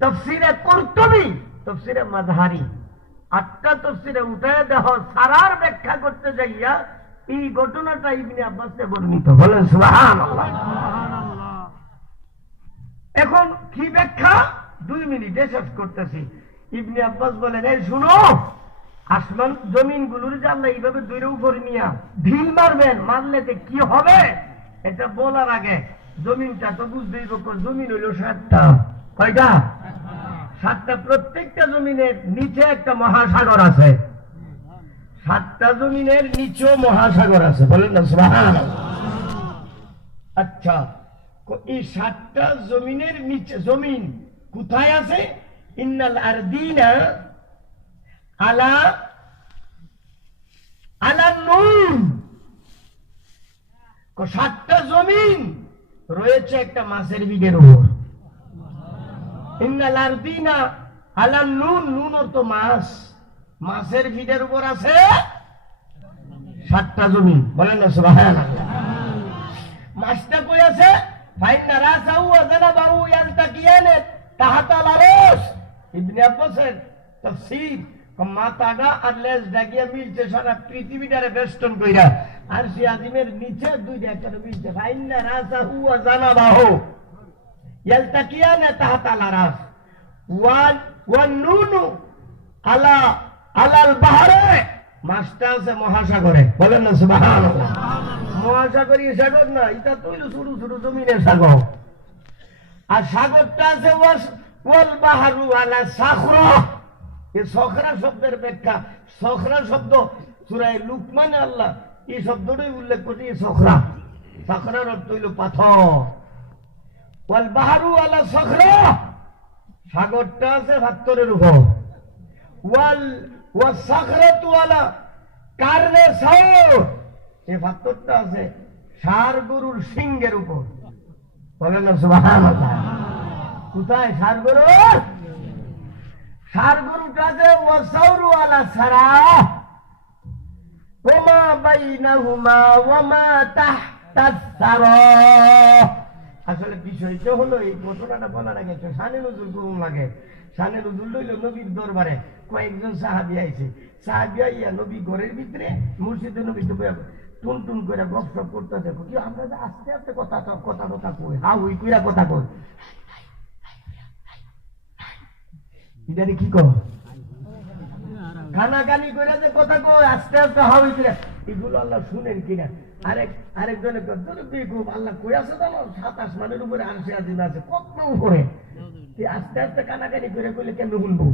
তাফসীরে কুরতুবী, তাফসীরে মাযহারি, 8টা তাফসীরে উঠায় দেহ সারার ব্যাখ্যা করতে যাইয়া এই ঘটনাটা ইবনে আব্বাসে বর্ণিত। বলেন সুবহানাল্লাহ। এখন কি ব্যাখ্যা 2 মিনিটে শেষ করতেছি। ইবনে আব্বাস বলেন এই শুনো, আসমান জমিন গুলোর যে আল্লাহ এইভাবে দূরে উপরে নিয়া ঢিল মারবেন, মারলে যে কি হবে এটা বলার আগে জমিনটা তো বুঝতেই পারো, জমিন হইল 7টা। কয়টা? 7টা। প্রত্যেকটা জমিনের নিচে একটা মহাসাগর আছে। 7টা জমিনের নিচেও মহাসাগর আছে। বলেন না সুবহানাল্লাহ। আচ্ছা, এই 7টা জমিনের নিচে জমিন কোথায় আছে? ইন্নাল আরদিনা আলা আলা নূর। 7টা জমিন রয়েছে একটা মাছের বিডের উপর। ইন্নাল আরদিনা আলা নুন, নুন অর্থ মাছ, মাছের ফিডের উপর আছে 7টা জমিন। বলেন না সুবহানাল্লাহ। মাছটা কই আছে? ফাইন্না রাসাহু ওয়া যানাবাহু ইয়ালতাকিয়ানে তাহতাল আরশ। ইবনে আব্বাসের তাফসীর, মাথাটা আর লেজটা গিয়ে মিলছে সারা পৃথিবীটারে বেষ্টন কইরা, আর সে আজিমের নিচে 2টা একসাথে মিলছে। ফাইন্না রাসাহু ওয়া যানাবাহু ইয়ালতাকিয়ানে তাহতাল আরশ ওয়ান নুনু আলা আলাল বাহরে। মাছটা আছে মহাসাগরে। বলেন না সুবহানাল্লাহ। মহাসাগরীয় সাগর না, এটা তো ছোট ছোট জমিনের সাগর। আর সাগরটা আছে ওয়াল বাহারু আলা সাখরা। এই সখরা শব্দের ব্যাখ্যা, সখরা শব্দ সূরা লুকমানে আল্লাহ এই শব্দটাই উল্লেখ করছে। সখরা, সখরার অর্থ হইল পাথর। ওয়াল বাহারু আলা সাখরা, সাগরটা আছে পাথরের উপর। ওয়াল সাখরাতু আলা কারনে সাওর, এই পাথরটা আছে ষাঁড় গরুর সিংহের উপর। বলেন না সুবহানাল্লাহ। কোথায় ষাঁড় গরু? ষাঁড় গরুটা আছে ওয়াসাউরু আলা সারা ওমা বাইনাহুমা ওমা তাহতাস সারা। আসলে বিষয়টা হলো এই ঘটনাটা বলার আগে একটু শানে নজুল করুন লাগে। শানে নজুল হইল নবীর দরবারে কয়েকজন সাহাবী আইছে। সাহাবী আইয়া নবী ঘরের ভিতরে মসজিদে নবী তো টুন টুন করে গপসপ করতেছে। কি আমরা যে আস্তে আস্তে কথা কই, হা হুই কইরা কথা কই, এটা কি কর কানাকানি করে যে কথা কই আস্তে আস্তে হা হুই করে, এগুলো আল্লাহ শুনেন কিনা? আরেকজনে খুব আল্লাহ কই আছে জানো 7 আসমানের উপরে আরশে আজিম আছে, কত উপরে। আস্তে আস্তে কানাকানি করে কইলে কেমন শুনবো?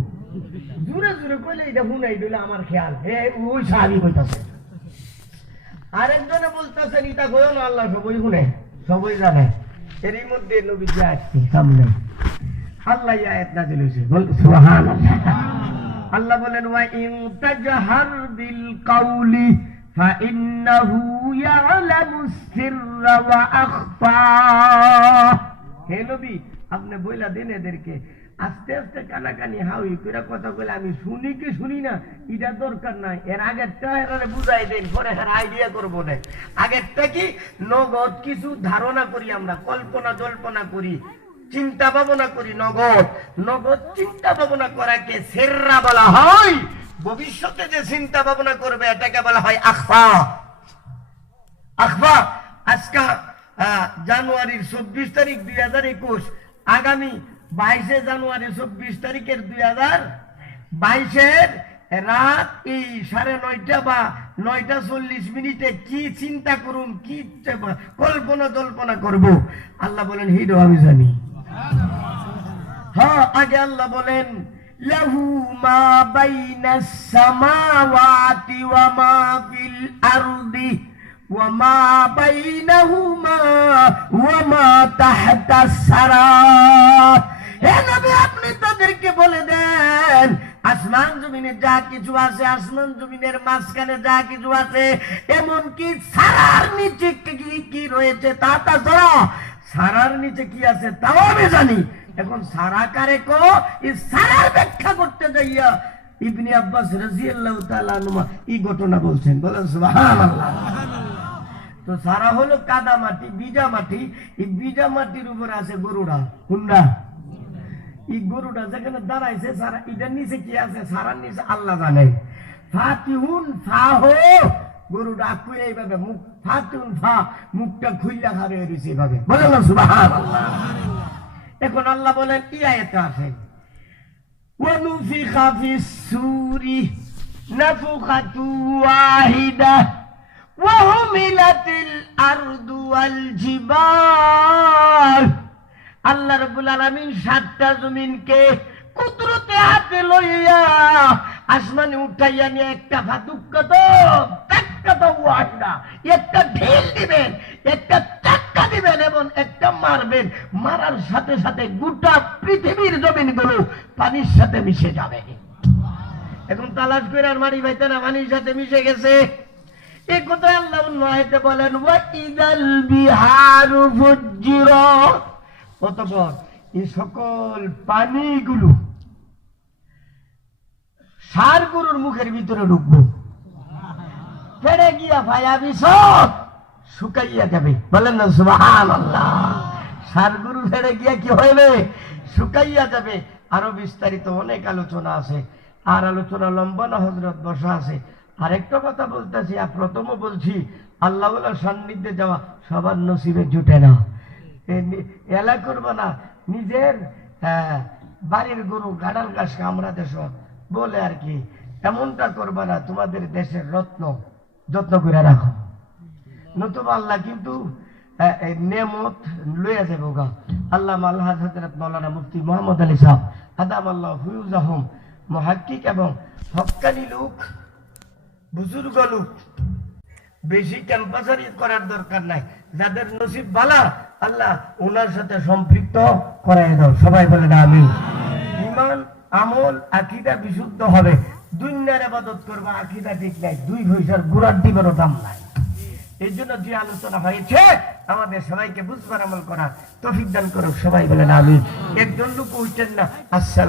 জোরে জোরে কইলে এটা শুনাই দিলে আমার খেয়াল হে ওই সাহাবী কইতাছে। আরেকজনে বলতেছেন ইটা কইও না, আল্লাহ সবই শুনে সবই জানে। এরই মধ্যে নবীজি আসছে সামনে, আল্লাহ এই আয়াত নাযিল হইছে। বল সুবহানাল্লাহ। আল্লাহ বলেন ওয়া ইন তাজহার বিল কাউলি ফাইন্নাহু ইয়ালামুস সিররা ওয়া আখফা। হে নবী, আপনি বইলা দেন এদেরকে আস্তে আস্তে কানাকানি হাউই করে কথা বলে আমি শুনি কি শুনি না এটা দরকার নাই। এর আগেরটা এরারে বুঝাই দেন, পরে এর আইডিয়া করবো না। আগেরটা কি নগদ কিছু ধারণা করি, আমরা কল্পনা জল্পনা করি, চিন্তা ভাবনা করি। নগদ চিন্তা ভাবনা করাকে সেররা বলা হয়। ভবিষ্যতে যে চিন্তা ভাবনা করবে এটাকে বলা হয় আখফা। আখফা। আজকে জানুয়ারির 24 তারিখ 2021, আগামী 22 জানুয়ারি 24 তারিখের 2022 রাত এই 9:30 বা 9:40 কি চিন্তা করুন, কি কল্পনা জল্পনা করব, আল্লাহ বলেন হিডো আমি জানি। হ্যাঁ, আগে আল্লাহ বলেন লাহু মা বাইনাস সামাওয়াতি ওয়া মা ফিল আরদি ওয়া মা বাইনাহুমা ওয়া মা তাহতাস সারা। হে নবী, আপনি তাদেরকে বলে দেন আসমান জমিনে যা কিছু আছে, আসমান জমিনের মাঝখানে যা কিছু আছে, এমনকি সারার নিচে কি রয়েছে তা তাছাড়া সারার নিচে কি আছে তাও আমি জানি। এখন সারা কারে কো, এই সারার ব্যাখ্যা করতে যাইয়া ইবনে আব্বাস রাদিয়াল্লাহু তাআলা আনহু এই ঘটনা বলছেন। বলেন সুবহানাল্লাহ। তো সারা হলো কাদা মাটি, বিজা মাটি। এই বিজা মাটির উপর আছে গরুড়া। কোনটা? এই গরুটা যেখানে দাঁড়াইছে সারা, এটার নিচে কি আছে সারার নিচে আল্লাহ জানে। ফাতিহুন ফা হো, গরুটা খুলে এইভাবে মুখ, ফাতিহুন ফা, মুখটা খুইলা খাবে রয়েছে এইভাবে। বলেন না সুবহানাল্লাহ। এখন আল্লাহ বলেন এই আয়াতে আছে ওয়া নুফিখা ফিস সূরি নাফখাতু ওয়াহিদা ওয়া হুমিলাতিল আরদু ওয়াল জিবাল। আল্লাহ রাব্বুল আলামিন 7টা জমিনকে কুদরতে হাতে লইয়া আসমানে উঠাইয়া নিয়ে একটা ফাতুক্কা তো ওয়াহিদা, একটা ঢিল দিবেন, একটা চাক্কা দিবেন এবং একটা মারবেন। মারার সাথে সাথে গোটা পৃথিবীর জমিনগুলো পানির সাথে মিশে যাবে। এখন তালাশ করে আর মারি পাইতে না, পানির সাথে মিশে গেছে। এই কথা আল্লাহ অন্য আয়াতে বলেন ওয়া ইদাল বিহারু ফুজ্জিরাত। অতঃপর এই সকল পানিগুলো ষাঁড় গরুর মুখের ভিতরে ঢুকবো, ফেড়ে গিয়া ভায়াবি সব শুকাইয়া যাবে। বলেন না সুবহানাল্লাহ। ষাঁড় গরু ফেড়ে গিয়া কি হইবে? শুকাইয়া যাবে। আরো বিস্তারিত অনেক আলোচনা আছে, আর আলোচনা লম্বা না, হযরত বসা আছে। আরেকটা কথা বলতেছি, আর প্রথমে বলছি আল্লাহ ওয়ালার সান্নিধ্যে যাওয়া সবার নসিবে জুটে না। এলা করবো না, নিজের বাড়ির গরু গাডাল ঘাস কামড়া দেশ বলে আর কি, এমনটা করবা না। তোমাদের দেশের রত্ন যত্ন করে রাখো, নতুবা আল্লাহ কিন্তু এই নেমত লইয়া যাবো গা। আল্লাহ আল্লাহ হযরত মাওলানা মুফতি মোহাম্মদ আলী সাহেব আদাম আল্লাহ ফুয়ুজাহুম, মুহাক্কিক এবং হক্কানি লোক, বুজুর্গ লোক, বেশি ক্যাম্পাসারি করার দরকার নাই। যাদের নসিব বালা আল্লাহ ওনার সাথে সম্পৃক্ত করাই দাও। সবাই বলেন আমিন। ঈমান, আমল, আকীদা বিশুদ্ধ হবে। দুনিয়ার ইবাদত করবা, আকীদা ঠিক নাই, 2 পয়সার গুড়ার দিবেরও দাম নাই। এই জন্য যে আলোচনা হয়েছে আমাদের সবাইকে বুঝবার আমল করা তৌফিক দান করুক। সবাই বলেন আমিন। একজন লোক উঠছেন না। আসসালাম।